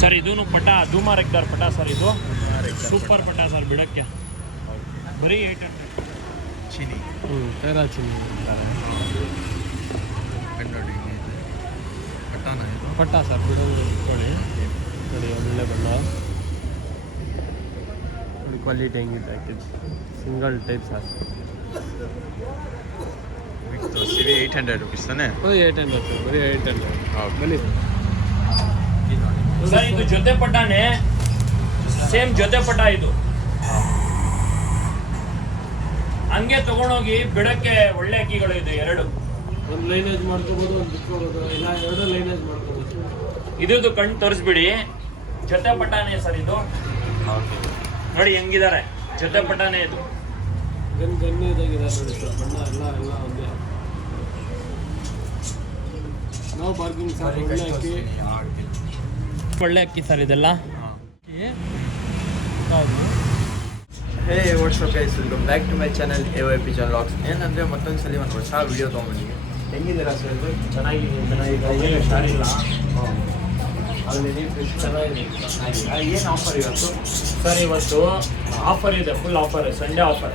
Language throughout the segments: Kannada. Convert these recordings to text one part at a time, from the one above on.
ಸರ್ ಇದೂ ಪಟ ಧೂಮಾರ್ ಎಕ್ದಾರ್ ಪಟ ಸರ್ ಇದು ಸೂಪರ್ ಪಟ ಸರ್ ಬಿಡಕ್ಕೆ ಬರೀ 800 ಚಿನಿ ತೇರಾ ಚಿನಿ ನೋಡಿ ಪಟಾನ ಇದು ಪಟ ಸರ್ ಬಿಡೋದು ಇಟ್ಕೊಳ್ಳಿ ನೋಡಿ ಒಳ್ಳೆ ಬಣ್ಣ ನೋಡಿ ಕ್ವಾಲಿಟಿ ಹೆಂಗಿದೆ ಆ್ಯಕ್ಚುಲಿ ಸಿಂಗಲ್ ಟೈಪ್ ಸರ್ ತೋರಿಸ್ತೀವಿ 800 ರುಪೀಸ್ ತಾನೆ 800 ಸರ್ ಬರೀ 800 ಬನ್ನಿ ಸರ್ ಇದು ಜೊತೆ ಪಟಾನೆ ಸೇಮ್ ಜೊತೆ ಪಟ ಇದು ಹಂಗೆ ತಗೊಂಡೋಗಿ ಬಿಡಕ್ಕೆ ಒಳ್ಳೆ ಅಕ್ಕಿಗಳು ಇದು ಎರಡು ಒಂದು ಲೈನೇಜ್ ಮಾಡ್ಕೋಬೋದು ಒಂದು ಬಿಟ್ಕೋಬೋದು ಇಲ್ಲ ಎರಡು ಲೈನೇಜ್ ಮಾಡ್ಕೋಬೋದು ಇದ್ದು ಕಣ್ಣು ತೋರಿಸ್ಬಿಡಿ ಜೊತೆ ಪಟಾನೆ ಸರ್ ಇದು ನೋಡಿ ಹೆಂಗಿದ್ದಾರೆ ಜೊತೆ ಪಟಾನೆ ಇದು ಗನ್ನಿ ಇದಾಗಿದೆ ನೋಡಿ ಸರ್ ಬಣ್ಣ ಎಲ್ಲ ಒಂದೇ ನಾವು ಬಾರ್ಗಿಂಗ್ ಸರ್ ಒಳ್ಳೆ ಅಕ್ಕಿ ಒಳ್ಳೆ ಅಕ್ಕಿ ಸರ್ ಇದೆಲ್ಲ ಹೌದು hey what's up guys welcome back to my channel AYP John Vlogs. ಏನಂದರೆ ಮತ್ತೊಂದು ಸಲ ಒಂದು ಹೊಸ ವೀಡಿಯೋ ತೊಗೊಂಡಿದ್ದೀನಿ. ಹೆಂಗಿದ್ದೀರಾ ಸರ್ ಇದು? ಚೆನ್ನಾಗಿದೆ ಹುಷಾರಿಲ್ಲ ಅಲ್ಲಿ ನೀವು ಫಿಶ್ ಚೆನ್ನಾಗಿದೆ. ಏನು ಆಫರ್ ಇವತ್ತು? ಸರ್ ಇವತ್ತು ಆಫರ್ ಇದೆ ಫುಲ್ ಆಫರ್ ಸಂಡೇ ಆಫರ್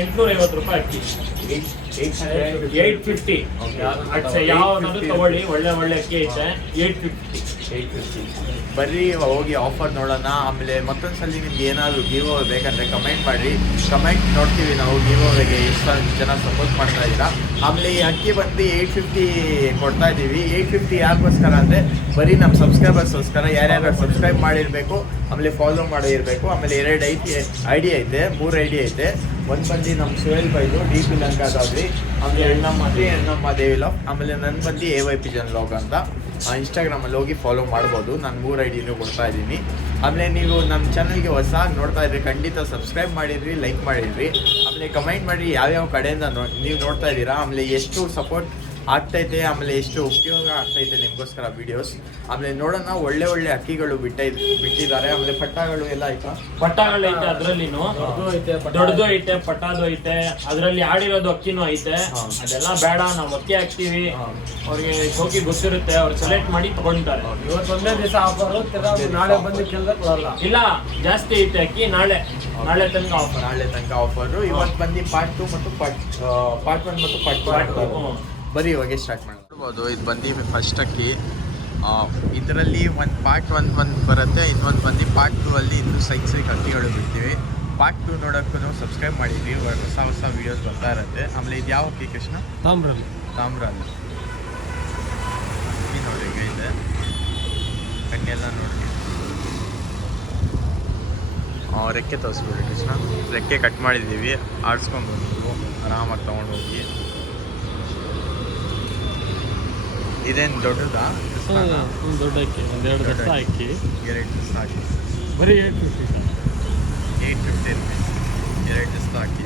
850 ರೂಪಾಯಿ ಅಕ್ಕಿ 850 ಯಾವ್ದಾದ್ರು ತಗೊಳ್ಳಿ ಒಳ್ಳೆ ಅಕ್ಕಿ ಐತೆ 850 ಬರ್ರಿ ಹೋಗಿ ಆಫರ್ ನೋಡೋಣ. ಆಮೇಲೆ ಮತ್ತೊಂದು ಸಲ ನಿಮ್ಗೆ ಏನಾದರೂ ಗಿವ್ ಅವೇ ಬೇಕಂದರೆ ಕಮೆಂಟ್ ಮಾಡಿರಿ. ಕಮೆಂಟ್ ನೋಡ್ತೀವಿ ನಾವು ಗಿವ್ ಅವೇಗೆ ಎಷ್ಟು ಜನ ಸಪೋರ್ಟ್ ಮಾಡ್ತಾ ಇದ್ದೀರಾ. ಆಮೇಲೆ ಈ ಅಕ್ಕಿ ಬಂದು 850 ಕೊಡ್ತಾ ಇದ್ದೀವಿ. 850 ಯಾರಿಗೋಸ್ಕರ ಅಂದರೆ ಬರೀ ನಮ್ಮ ಸಬ್ಸ್ಕ್ರೈಬರ್ಸ್ಗೋಸ್ಕರ. ಯಾರ್ಯಾರು ಸಬ್ಸ್ಕ್ರೈಬ್ ಮಾಡಿರಬೇಕು, ಆಮೇಲೆ ಫಾಲೋ ಮಾಡಿರಬೇಕು. ಆಮೇಲೆ 2 ID ಐತೆ, 3 ID ಐತೆ. ಒಂದು ಬಂದು ನಮ್ಮ ಸುಹೇಲ್ ಬೈದು DP ಲಂಕಾದಾದ್ರಿ, ಆಮೇಲೆ ಹೆಣ್ಣಮ್ಮ ದೇವಿಲಾಗ್, ಆಮೇಲೆ ನನ್ನ ಬಂದು AYP John Vlog ಅಂತ ಇನ್ಸ್ಟಾಗ್ರಾಮಲ್ಲಿ ಹೋಗಿ ಫಾಲೋ ಮಾಡ್ಬೋದು. ನಾನು 3 ID ಕೊಡ್ತಾ ಇದ್ದೀನಿ. ಆಮೇಲೆ ನೀವು ನಮ್ಮ ಚಾನಲ್ಗೆ ಹೊಸದಾಗಿ ನೋಡ್ತಾ ಇದ್ರಿ ಖಂಡಿತ ಸಬ್ಸ್ಕ್ರೈಬ್ ಮಾಡಿದ್ರಿ, ಲೈಕ್ ಮಾಡಿದ್ರಿ, ಆಮೇಲೆ ಕಮೆಂಟ್ ಮಾಡಿರಿ ಯಾವ್ಯಾವ ಕಡೆಯಿಂದ ನೀವು ನೋಡ್ತಾ ಇದ್ದೀರಾ, ಆಮೇಲೆ ಎಷ್ಟು ಸಪೋರ್ಟ್ ಆಗ್ತೈತೆ, ಆಮೇಲೆ ಎಷ್ಟು ಉಪಯೋಗ ಆಗ್ತೈತೆ ನಿಮಗೋಸ್ಕರ ವೀಡಿಯೋಸ್. ಆಮೇಲೆ ನೋಡೋಣ ಒಳ್ಳೆ ಅಕ್ಕಿಗಳು ಬಿಟ್ಟಿದ್ದಾರೆ. ಆಮೇಲೆ ಪಟ್ಟಾಗಳು ಎಲ್ಲ ಆಯ್ತಾ? ಪಟ್ಟಾಗಳು ಐತೆ, ಅದರಲ್ಲಿನೂ ದೊಡ್ಡದು ಐತೆ, ಪಟ್ಟಾದು ಐತೆ, ಅದರಲ್ಲಿ ಆಡಿರೋದು ಅಕ್ಕಿನೂ ಐತೆ. ಅದೆಲ್ಲ ಬೇಡ, ನಾವು ಅಕ್ಕಿ ಹಾಕ್ತೀವಿ, ಅವ್ರಿಗೆ ಶೋಕಿ ಗೊತ್ತಿರುತ್ತೆ, ಅವ್ರು ಸೆಲೆಕ್ಟ್ ಮಾಡಿ ತಗೊಂತಾರೆ. ಇವತ್ತು ಒಂದೇ ದಿವಸ ಆಫರ್, ನಾಳೆ ಬಂದು ಕೇಳಿದ್ರೆ ಕೊಡಲ್ಲ. ಇಲ್ಲ ಜಾಸ್ತಿ ಐತೆ ಅಕ್ಕಿ, ನಾಳೆ ತನಕ ಆಫರ್. ನಾಳೆ ತನಕ ಆಫರು. ಇವತ್ತು ಬಂದು ಪಾರ್ಟ್ 2 ಮತ್ತು ಪಾರ್ಟ್ 1 ಮತ್ತು ಪಾರ್ಟ್ 2 ಬರೀ ಇವಾಗೆ ಸ್ಟಾರ್ಟ್ ಮಾಡ್ಬೋದು. ಇದು ಬಂದು ಫಸ್ಟ್ ಅಕ್ಕಿ. ಇದರಲ್ಲಿ ಒಂದು ಪಾರ್ಟ್ 1 ಬರುತ್ತೆ, ಇನ್ನೊಂದು ಬಂದು ಪಾರ್ಟ್ 2 ಅಲ್ಲಿ ಇನ್ನೂ ಸೈಕ್ ಅಕ್ಕಿಗಳು ಬಿಡ್ತೀವಿ. ಪಾರ್ಟ್ 2 ನೋಡೋಕ್ಕೂ ಸಬ್ಸ್ಕ್ರೈಬ್ ಮಾಡಿದ್ವಿ, ಹೊಸ ವೀಡಿಯೋಸ್ ಬರ್ತಾ ಇರುತ್ತೆ. ಆಮೇಲೆ ಇದು ಯಾವ ಅಕ್ಕಿ ಕೃಷ್ಣ? ತಾಮ್ರ ಅಲ್ಲ ಅಕ್ಕಿ ನೋಡಿ ಈಗ ಇದೆ, ಕಣ್ಣೆಲ್ಲ ನೋಡಿ. ರೆಕ್ಕೆ ತೋರಿಸ್ಬಿಡಿ ಕೃಷ್ಣ. ರೆಕ್ಕೆ ಕಟ್ ಮಾಡಿದ್ದೀವಿ, ಆಡಿಸ್ಕೊಂಡ್ಬಂದು ಆರಾಮಾಗಿ ತೊಗೊಂಡು ಹೋಗಿ. ಇದೇನು ದೊಡ್ಡದಾ? ದೊಡ್ಡ ಅಕ್ಕಿ, 2 ದಸ ಅಕ್ಕಿ, 2 ದಿವಸ ಹಾಕಿ ಬರೀ 850 ರುಪೀಸ್ 2 ದಿವಸ ಹಾಕಿ.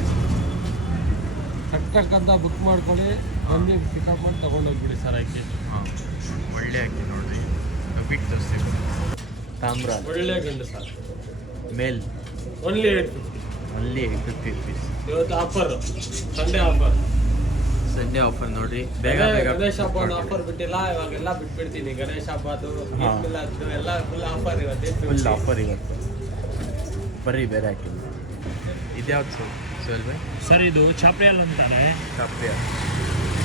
ಕಟ್ಟಕ್ಕಂತ ಬುಕ್ ಮಾಡ್ಕೊಳ್ಳಿ, ಬಂದು ಪಿಕಪ್ ಮಾಡಿ ತೊಗೊಂಡೋಗ್ಬಿಡಿ ಸರ್ ಅಕ್ಕಿ. ಹಾಂ ಒಳ್ಳೆ ಅಕ್ಕಿ ನೋಡಿರಿ, ಬಿಟ್ಟು ತೋರಿಸ್ತೀವಿ. ತಾಮ್ರ ಒಳ್ಳೆ ಗಂಡು ಸರ್, ಮೇಲ್ ಓನ್ಲಿ 850 ರುಪೀಸ್. ಇವತ್ತು ಆಫರ್, ಸಂಡೇ ಆಫರ್ ನೋಡ್ರಿ. ಬೇಗ ಗಣೇಶ ಹಬ್ಬ ಆಫರ್ ಬಿಟ್ಟಿಲ್ಲ, ಇವಾಗೆಲ್ಲ ಬಿಟ್ಬಿಡ್ತೀನಿ. ಗಣೇಶ ಹಬ್ಬದು ಎಲ್ಲ ಫುಲ್ ಆಫರ್ ಇವತ್ತು ಬರ್ರಿ. ಬೇರೆ ಹಾಕಿ ಇದ್ಯಾವ್ದು ಸರ್ ಇದು ಚಾಪ್ರಿಯಲ್ ಅಂತಾನೆ. ಚಾಪ್ರಿಯಲ್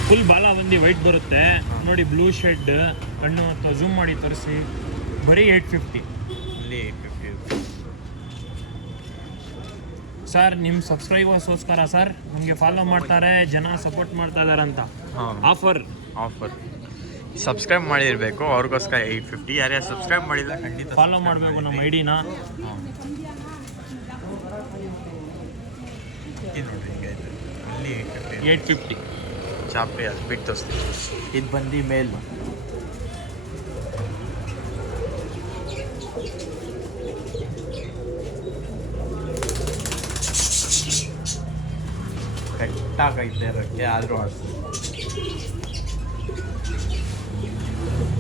ಫುಲ್ ಬಾಲ ಬಂದು ವೈಟ್ ಬರುತ್ತೆ ನೋಡಿ, ಬ್ಲೂ ಶೆಡ್, ಕಣ್ಣು ಅಥವಾ ಝೂಮ್ ಮಾಡಿ ತೋರಿಸಿ. ಬರೀ 850 ಸರ್. ನಿಮ್ಮ ಸಬ್ಸ್ಕ್ರೈಬರ್ಸ್ಗೋಸ್ಕರ ಸರ್, ನಮಗೆ ಫಾಲೋ ಮಾಡ್ತಾರೆ ಜನ, ಸಪೋರ್ಟ್ ಮಾಡ್ತಾ ಇದ್ದಾರೆ ಅಂತ ಆಫರ್ ಸಬ್ಸ್ಕ್ರೈಬ್ ಮಾಡಿರಬೇಕು, ಅವ್ರಿಗೋಸ್ಕರ 850. ಯಾರ್ಯಾರು ಸಬ್ಸ್ಕ್ರೈಬ್ ಮಾಡಿಲ್ಲ ಖಂಡಿತ ಫಾಲೋ ಮಾಡಬೇಕು ನಮ್ಮ ಐಡಿನ. ನೋಡಿರಿ ಈಗ ಇದೆ, ಅಲ್ಲಿ 850 ಚಾಪೆ ಅದು ಬಿಟ್ಟು ತೋರಿಸ್ತೀವಿ. ಇದು ಬಂದು ಮೇಲ್ ಕಟ್ಟಾಗೈತೆ ರಕ್ಕೆ, ಆದರೂ ಆಡ್ತೀವಿ.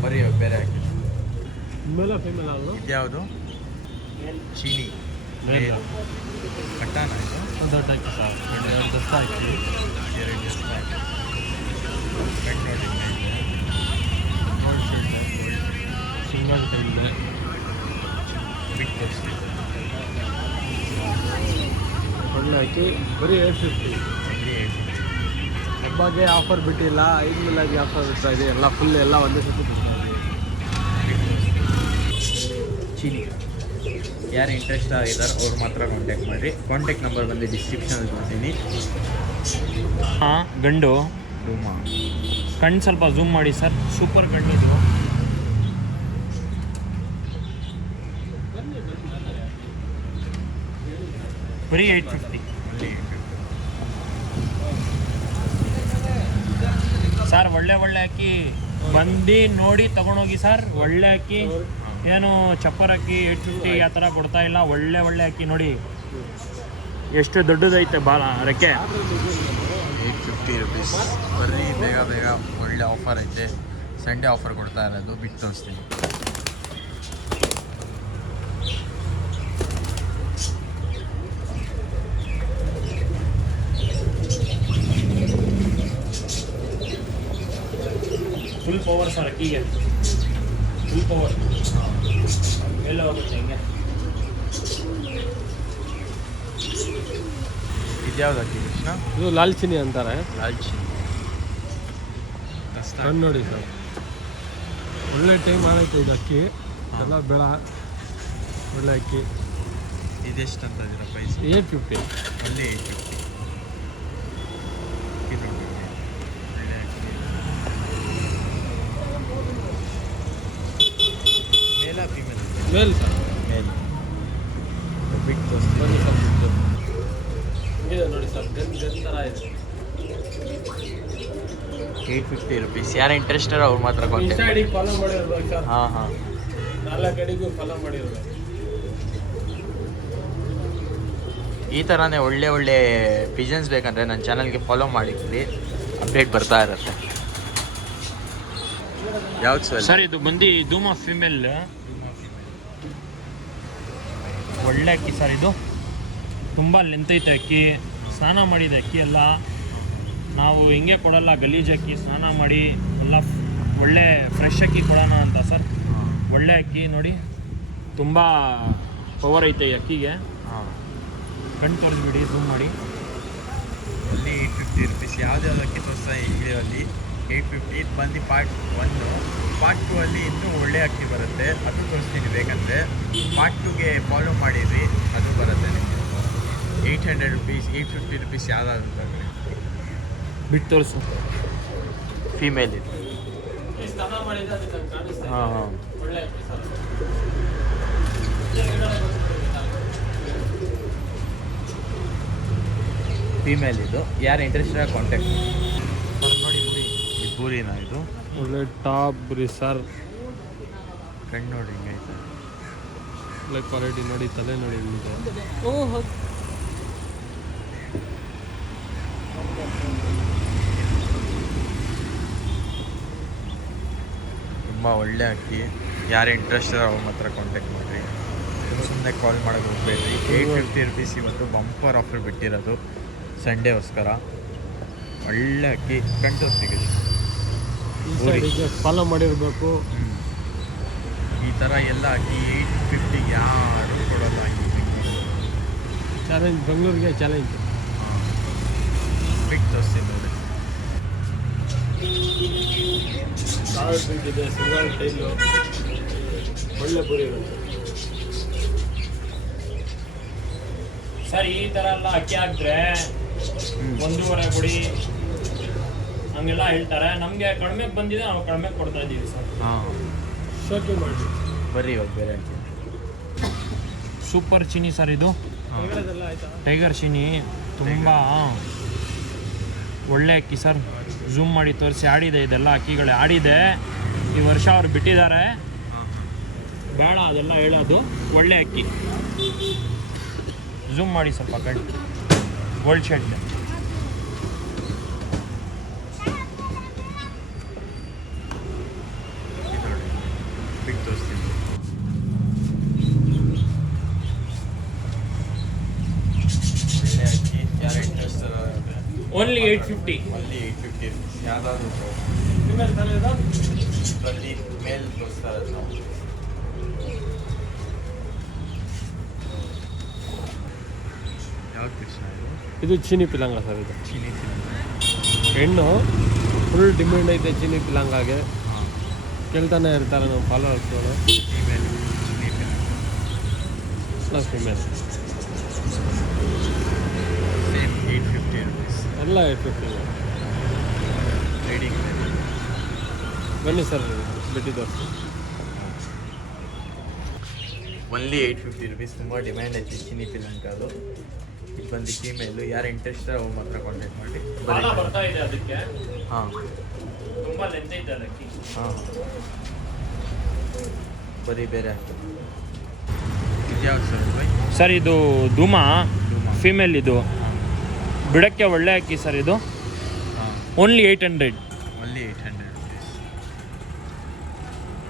ಬರೀ ಬೇರೆ ಹಾಕಿ. ಇದ್ಯಾವುದು? ಚೀನಿ ಕಟ್ಟಾನ ಇದು ದೊಡ್ಡ ಅಕ್ಕಿ ಸರ್, 2 ದಸ ಅಕ್ಕಿ, 2 ದಿವಸ ಹಾಕಿ. ಕಟ್ ನೋಡಿ, ಸಿಂಗಲ್ ಟೈಲ್ ಒಳ್ಳೆ ಅಕ್ಕಿ ಬರೀ 850. ಹಬ್ಬಗೆ ಆಫರ್ ಬಿಟ್ಟಿಲ್ಲ, ಐದು ಮಿಲ್ಲಾಗಿ ಆಫರ್ ಬಿಡ್ತಾ ಇದೆ. ಎಲ್ಲ ಫುಲ್ ಎಲ್ಲ ಒಂದೇ ಸತಿ ಬಿಡ್ತಾ ಇದೆ. ಚೀನಿ ಯಾರು ಇಂಟ್ರೆಸ್ಟ್ ಆಗಿದ್ದಾರೆ ಅವ್ರು ಮಾತ್ರ ಕಾಂಟ್ಯಾಕ್ಟ್ ಮಾಡಿರಿ. ಕಾಂಟ್ಯಾಕ್ಟ್ ನಂಬರ್ ಬಂದು ಡಿಸ್ಕ್ರಿಪ್ಷನಲ್ಲಿ ಕೊಡ್ತೀನಿ. ಹಾಂ, ಗಂಡು ಡೂಮಾ ಕಣ್ಣು ಸ್ವಲ್ಪ ಝೂಮ್ ಮಾಡಿ ಸರ್. ಸೂಪರ್ ಕಣ್ಣಿದು. ಬರೀ 850 ಸರ್. ಒಳ್ಳೆ ಅಕ್ಕಿ ಬಂದು ನೋಡಿ ತಗೊಂಡೋಗಿ ಸರ್. ಒಳ್ಳೆ ಅಕ್ಕಿ, ಏನು ಚಪ್ಪರ್ ಅಕ್ಕಿ 850 ಆ ಥರ ಕೊಡ್ತಾ ಇಲ್ಲ. ಒಳ್ಳೆ ಅಕ್ಕಿ ನೋಡಿ ಎಷ್ಟು ದೊಡ್ಡದೈತೆ ಬಾಲ ರೆಕ್ಕೆ. 850 ರುಪೀಸ್. ಬರ್ರಿ ಬೇಗ ಒಳ್ಳೆ ಆಫರ್ ಐತೆ. ಸಂಡೇ ಆಫರ್ ಕೊಡ್ತಾ ಇರೋದು, ಬಿಟ್ಟು ತೋರಿಸ್ತೀನಿ. ಫುಲ್ ಪವರ್ ಸರ್ ಅಕ್ಕಿಗೆ, ಫುಲ್ ಪವರ್. ಎಲ್ಲ ಹೋಗುತ್ತೆ ಹಿಂಗೆ. ಇದ್ಯಾವ್ದು ಅಕ್ಕಿ ಕೃಷ್ಣ? ಇದು ಲಾಲ್ಚಿನಿ ಅಂತಾರೆ. ಲಾಲ್ಚಿ ಕಣ್ಣು ನೋಡಿ ಸರ್, ಒಳ್ಳೆ ಟೈಮ್ ಆಗೈತೆ ಇದು ಅಕ್ಕಿ. ಎಲ್ಲ ಬೆಳ ಒಳ್ಳೆ ಅಕ್ಕಿ. ಇದೆಷ್ಟು ಅಂತ ಇದ್ದೀರಾ ಪ್ರೈಸ್? 850. ಅಲ್ಲಿ 850. ಇದು ನೋಡಿ, ಒಳ್ಳೆ ಅಕ್ಕಿ. ಮೇಲ ಫೀಮೇಲ್? ಮೇಲ್ ಸರ್, ಮೇಲ್. ಬಿಟ್ಟು ತೋರಿಸ್ತೀನಿ. ಬನ್ನಿ ಸರ್, ಬಿಟ್ಟು. ಇದೆ ನೋಡಿ ಸರ್, ಗನ್ ಥರ ಇದೆ. 850 ರುಪೀಸ್. ಯಾರು ಇಂಟ್ರೆಸ್ಟೆಡ್ ಅವ್ರು ಮಾತ್ರ ಇನ್ಸ್ಟಾ ಕಾಂಟ್ಯಾಕ್ಟ್. ಐಡಿ ಫಾಲೋ ಮಾಡಿರ್ಬೇಕು ಸರ್. ಹಾಂ 4 ಕಡೆಗೂ ಫಾಲೋ ಮಾಡಿರ್ಬೇಕು. ಈ ಥರನೇ ಒಳ್ಳೆ ಪಿಜನ್ಸ್ ಬೇಕಂದರೆ ನನ್ನ ಚಾನಲ್ಗೆ ಫಾಲೋ ಮಾಡಿದ್ವಿ, ಅಪ್ಡೇಟ್ ಬರ್ತಾ ಇರುತ್ತೆ. ಯಾವ್ದು ಸರ್ ಇದು ಬಂದು ಧೂಮಾ ಫಿಮೇಲ್. ಒಳ್ಳೆ ಅಕ್ಕಿ ಸರ್. ಇದು ತುಂಬ ಲೆಂತ್ ಐತೆ ಅಕ್ಕಿ. ಸ್ನಾನ ಮಾಡಿದ ಅಕ್ಕಿ ಎಲ್ಲ ನಾವು ಹಿಂಗೆ ಕೊಡಲ್ಲ, ಗಲೀಜು ಅಕ್ಕಿ. ಸ್ನಾನ ಮಾಡಿ ಎಲ್ಲ ಒಳ್ಳೆ ಫ್ರೆಶ್ ಅಕ್ಕಿ ಕೊಡೋಣ ಅಂತ ಸರ್. ಒಳ್ಳೆ ಅಕ್ಕಿ ನೋಡಿ, ತುಂಬ ಪವರ್ ಐತೆ ಈ ಅಕ್ಕಿಗೆ. ಹಾಂ, ಕಣ್ಣು ತೋರಿಸ್ಬಿಡಿ, ಝೂಮ್ ಮಾಡಿ. ಅಲ್ಲಿ 850 ರುಪೀಸ್. ಯಾವುದ್ಯಾವ್ದು ಅಕ್ಕಿ ತೋರಿಸ್ತಾ ಈ ವಿಡಿಯೋಲ್ಲಿ 850. ಇದು ಬಂದು ಪಾರ್ಟ್ 1. ಪಾರ್ಟ್ 2 ಅಲ್ಲಿ ಇನ್ನೂ ಒಳ್ಳೆ ಅಕ್ಕಿ ಬರುತ್ತೆ, ಅದು ತೋರಿಸ್ತೀನಿ ಬೇಕಂದರೆ. ಪಾರ್ಟ್ 2ಗೆ ಫಾಲೋ ಮಾಡಿದ್ವಿ, ಅದು ಬರುತ್ತೆ ನಿಮಗೆ. 800 ರುಪೀಸ್, 850 ರುಪೀಸ್ ಯಾವುದಾದ್ರು ತಗೊಳ್ಳಿ. ಬಿಟ್ಟು ತೋರಿಸು. ಫೀಮೇಲ್ ಇದು. ಸ್ನಾನ ಮಾಡಿದ್ರೆ ಅದು ನಂಗೆ ಕಾಣಿಸ್ತಾ ಇದೆ. ಹಾಂ ಒಳ್ಳೆ ಅಕ್ಕಿ ಸರ್. ಫೀಮೇಲ್ ಇದು. ಯಾರು ಇಂಟ್ರೆಸ್ಟೆಡ್ ಕಾಂಟ್ಯಾಕ್ಟ್ ನೋಡಿ. ಇದು ಪೂರಿನ ಇದು. ಒಳ್ಳೆ ಟಾಪ್ ಬರೀ ಸರ್. ಕಣ್ಣು ನೋಡಿ ಹಿಂಗೈತೆ. ಒಳ್ಳೆ ಕ್ವಾಲಿಟಿ ನೋಡಿ, ತಲೆ ನೋಡಿ ಹಿಂಗಿದೆ. ತುಂಬ ಒಳ್ಳೆ ಅಕ್ಕಿ. ಯಾರು ಇಂಟ್ರೆಸ್ಟ್ ಅವ್ರ ಮಾತ್ರ ಕಾಂಟ್ಯಾಕ್ಟ್ ಮಾಡಿರಿ. ಸುಮ್ಮನೆ ಕಾಲ್ ಮಾಡೋಕೆ ಹೋಗ್ಬೇಡ್ರಿ. 850 ರುಪೀಸ್ ಇವತ್ತು ಬಂಪರ್ ಆಫರ್ ಬಿಟ್ಟಿರೋದು ಸಂಡೇಗೋಸ್ಕರ. ಒಳ್ಳೆ ಅಕ್ಕಿ. ಕಣ್ಣು ತೋರಿಸ್ತೀವಿ ಫಾಲೋ ಮಾಡಿರಬೇಕು. ಈ ಥರ ಎಲ್ಲ ಅಕ್ಕಿ 850 ಯಾರು ಕೊಡೋಲ್ಲ. ಚಾಲೆಂಜ್, ಬೆಂಗಳೂರಿಗೆ ಚಾಲೆಂಜ್. ಬಿಟ್ಟು ತೋರಿಸ್ತೀನಿ ನೋಡಿ. ಇದೆ, ಸಿಂಗಲ್ ಟೈಲು, ಒಳ್ಳೆ ಪುರಿ ಇರುತ್ತೆ ಸರ್. ಈ ಥರ ಎಲ್ಲ ಅಕ್ಕಿ ಹಾಕಿದ್ರೆ 1.5 ಕೊಡಿ ಹಂಗೆಲ್ಲ ಹೇಳ್ತಾರೆ. ನಮಗೆ ಕಡಿಮೆ ಬಂದಿದೆ, ನಾವು ಕಡಿಮೆ ಕೊಡ್ತಾ ಇದ್ದೀವಿ ಸರ್. ಹಾಂ, ಶೋಕಿ ಮಾಡಿ ಬರ್ರಿ ಇವಾಗ ಬೇರೆ ಅಕ್ಕಿ. ಸೂಪರ್ ಚೀನಿ ಸರ್ ಇದು. ಟೈಗರ್ ಚೀನಿ ತುಂಬ ಒಳ್ಳೆ ಅಕ್ಕಿ ಸರ್. ಝೂಮ್ ಮಾಡಿ ತೋರಿಸಿ. ಆಡಿದೆ, ಇದೆಲ್ಲ ಅಕ್ಕಿಗಳೇ ಆಡಿದೆ. ಈ ವರ್ಷ ಅವ್ರು ಬಿಟ್ಟಿದ್ದಾರೆ, ಬೇಡ ಅದೆಲ್ಲ ಹೇಳೋದು. ಒಳ್ಳೆ ಅಕ್ಕಿ. ಝೂಮ್ ಮಾಡಿ ಸ್ವಲ್ಪ ಕಣ್ಣು. Gold shed. ಬಿಟ್ಟು ತೋರಿಸ್ತೀನಿ. ಒಳ್ಳೆ ಅಕ್ಕಿ. ಯಾರು ಇಂಟ್ರೆಸ್ಟ್ ಓನ್ಲಿ 850. ಅಲ್ಲಿ 850 ರುಪೀಸ್. ಯಾವುದಾದ್ರು ಅಲ್ಲಿ ಮೇಲ್ ತೋರಿಸ್ತಾ ಇರೋದು ನಾವು. ಇದು ಚೀನಿ ಪಿಲಾಂಗ ಸರ್. ಇದು ಚೀನಿ ಹೆಣ್ಣು ಫುಲ್ ಡಿಮ್ಯಾಂಡ್ ಐತೆ ಚೀನಿ ಪಿಲಾಂಗಾಗೆ. ಹಾಂ, ಕೇಳ್ತಾನೆ ಇರ್ತಾರೆ ನಮ್ಮ ಫಾಲೋವರ್ಸ್ಗಳು. ಫೀಮೇಲ್ ಚೀನಿ ಪಿಲಾಂಗ ಫಿಮೇಲ್ ಸೇಮ್ 850 ರುಪೀಸ್. ಎಲ್ಲ 850. ರೀಡಿಂಗ್ ಬನ್ನಿ ಸರ್, ಬಿಟ್ಟು ತೋರಿಸಿ. Only 850 rupees. ತುಂಬ ಡಿಮ್ಯಾಂಡ್ ಐತಿ ಚೀನಿ ಪಿಲಾಂಗ. ಅದು ಇದು ಬಂದು ಫೀಮೇಲು. ಯಾರು ಇಂಟ್ರೆಸ್ಟ್ ಅವ್ರು ಮಾತ್ರ ಕಾಂಟ್ಯಾಕ್ಟ್ ಮಾಡಿ. ಬರ್ತಾ ಇದೆ ಅದಕ್ಕೆ, ಹಾಂ ತುಂಬ ಲೆಂತ್ ಐತೆ ಅದಕ್ಕೆ. ಹಾಂ, ಬರೀ ಬೇರೆ ಇದ್ಯಾವ್ದು ಸರ್ ಬೈ? ಸರ್ ಇದು ಧೂಮಾ ಧೂಮಾ. ಫೀಮೇಲ್. ಇದು ಹಾಂ ಬಿಡಕ್ಕೆ ಒಳ್ಳೆ ಅಕ್ಕಿ ಸರ್. ಇದು ಹಾಂ, ಓನ್ಲಿ 800. Only 800 rupees.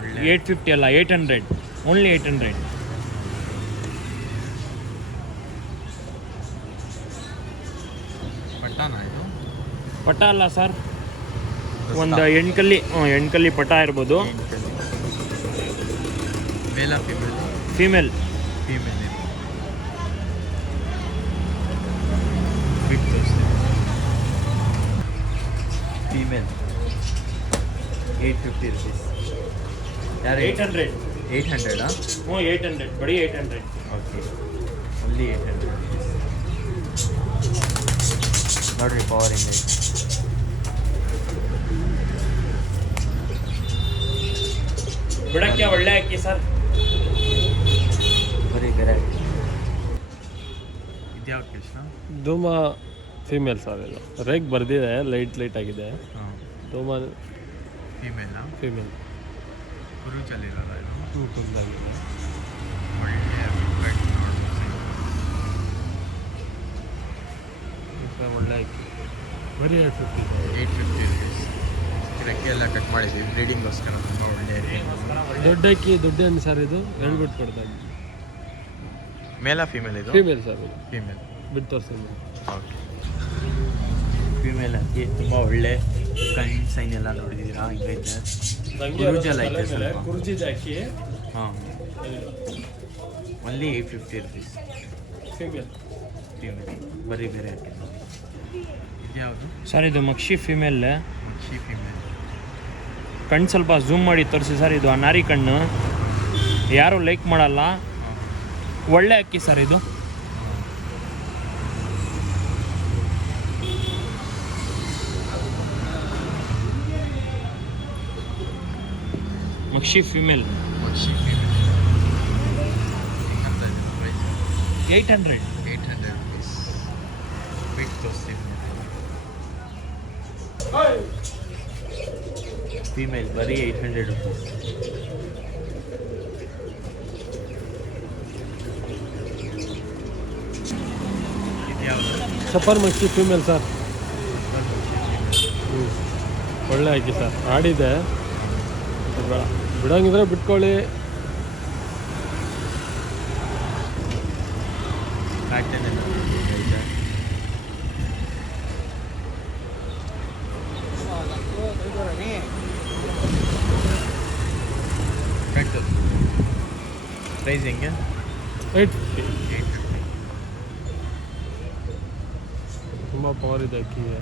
ಒಳ್ಳೆ 850 ಅಲ್ಲ, 800. ಓನ್ಲಿ 800. ಪಟ್ಟಾನ ಇದು? ಪಟ ಅಲ್ಲ ಸರ್, ಒಂದು ಎಣ್ಕಲ್ಲಿ ಪಟ ಇರ್ಬೋದು. Male female? Female. Female big ತೋರಿಸ್ತೀನಿ. Female 850 rupees. ಯಾರು 800. 800? ಹ್ಞೂ 800, ಬರೀ 800. Okay, only 800 rupees. ನೋಡ್ರಿ ಪವರ್ ಹಿಂಗೆ ಬಿಡಕ್ಕೆ ಒಳ್ಳೆ ಅಕ್ಕಿ ಸರ್. ಬರೀ ಬೇರೆ ಇದ್ಯಾವ ಕೃಷ್ಣ? ಧೂಮಾ ಫಿಮೇಲ್ ಸರ್. ಇದು ರೇಗ್ ಬರ್ದಿದೆ, ಲೈಟ್ ಆಗಿದೆ. ಹಾಂ, ಧೂಮಾ ಫೀಮೇಲಾ? ಫಿಮೇಲ್. ಕುರುಚಲ್ಲಿರೋಲ್ಲ ಇದು? ಕುಂದಾಗಿದೆ. ಒಳ್ಳೆ ಅಕ್ಕಿ. ಬರೀ 850. 850 ರುಪೀಸ್. ರೆಕ್ಕೆ ಎಲ್ಲ ಕಟ್ ಮಾಡಿದ್ವಿ ಬ್ರೀಡಿಂಗ್ಗೋಸ್ಕರ. ತುಂಬ ಒಳ್ಳೆ ದೊಡ್ಡ ಅಕ್ಕಿ, ದೊಡ್ಡ ಹಣ್ಣು ಸರ್. ಇದು ಹೇಳ್ಬಿಟ್ಟು ಕೊಡ್ತಾ ಇದ್ದೀನಿ. ಮೇಲ ಫೀಮೇಲ್ ಇದು? Female sir. ಇದು ಫೀಮೇಲ್. ಬಿಟ್ಟು ತೋರಿಸ್ತೀನಿ. ಓಕೆ, ಫೀಮೇಲ್ ಅಕ್ಕಿ. ತುಂಬ ಒಳ್ಳೆ ಕೈಂಡ್ ಸೈನ್ ಎಲ್ಲ ನೋಡಿದ್ದೀರಾ ಹಿಂಗೈತೆ. ಕುರುಜೆಲ್ಲ ಐತೆ ಸ್ವಲ್ಪ. ಕುರುಜಿದೆ ಅಕ್ಕಿ. ಹಾಂ, ಒನ್ಲಿ 850 ರುಪೀಸ್. ಫಿಮೇಲ್. ಫೀಮೇಲ್ ಬರೀ ಬೇರೆ ಅಕ್ಕಿ. ಇದ್ಯಾವುದು ಸರ್? ಇದು ಮಕ್ಷಿ ಫಿಮೇಲ್. ಮಕ್ಷಿ ಫೀಮೇಲ್. ಕಣ್ಣು ಸ್ವಲ್ಪ ಝೂಮ್ ಮಾಡಿ ತೋರಿಸಿ ಸರ್. ಇದು ಅನಾರಿ ಕಣ್ಣು, ಯಾರು ಲೈಕ್ ಮಾಡಲ್ಲ. ಒಳ್ಳೆ ಅಕ್ಕಿ ಸರ್ ಇದು. ಮಕ್ಷಿ ಫಿಮೇಲ್. ಮಕ್ಷಿ ಫೀಮೇಲ್ ಅಂತ ಇದೆ ಪ್ರೈಸ್. 800. 800 ರುಪೀಸ್. ಬಿಗ್ ತೋರಿಸ್ತೀನಿ. ಫೀಮೇಲ್ ಬರೀ 800 ರುಪೀಸ್. ಇದ್ಯಾವುದು? ಸಫರ್ ಮಕ್ಷಿ ಫಿಮೇಲ್ ಸರ್. ಒಳ್ಳೆ ಅಕ್ಕಿ ಸರ್. ಆಡಿದೆ, ಬಿಡೋಂಗಿದ್ರೆ ಬಿಟ್ಕೊಳ್ಳಿ. ಪ್ಯಾಟರ್ನ್ ಎಲ್ಲ ಐತೆ. ಪ್ರೈಸ್ ಹೆಂಗೆ? 850. 850. ತುಂಬ ಪವರ್ ಇದೆ ಅಕ್ಕಿಗೆ.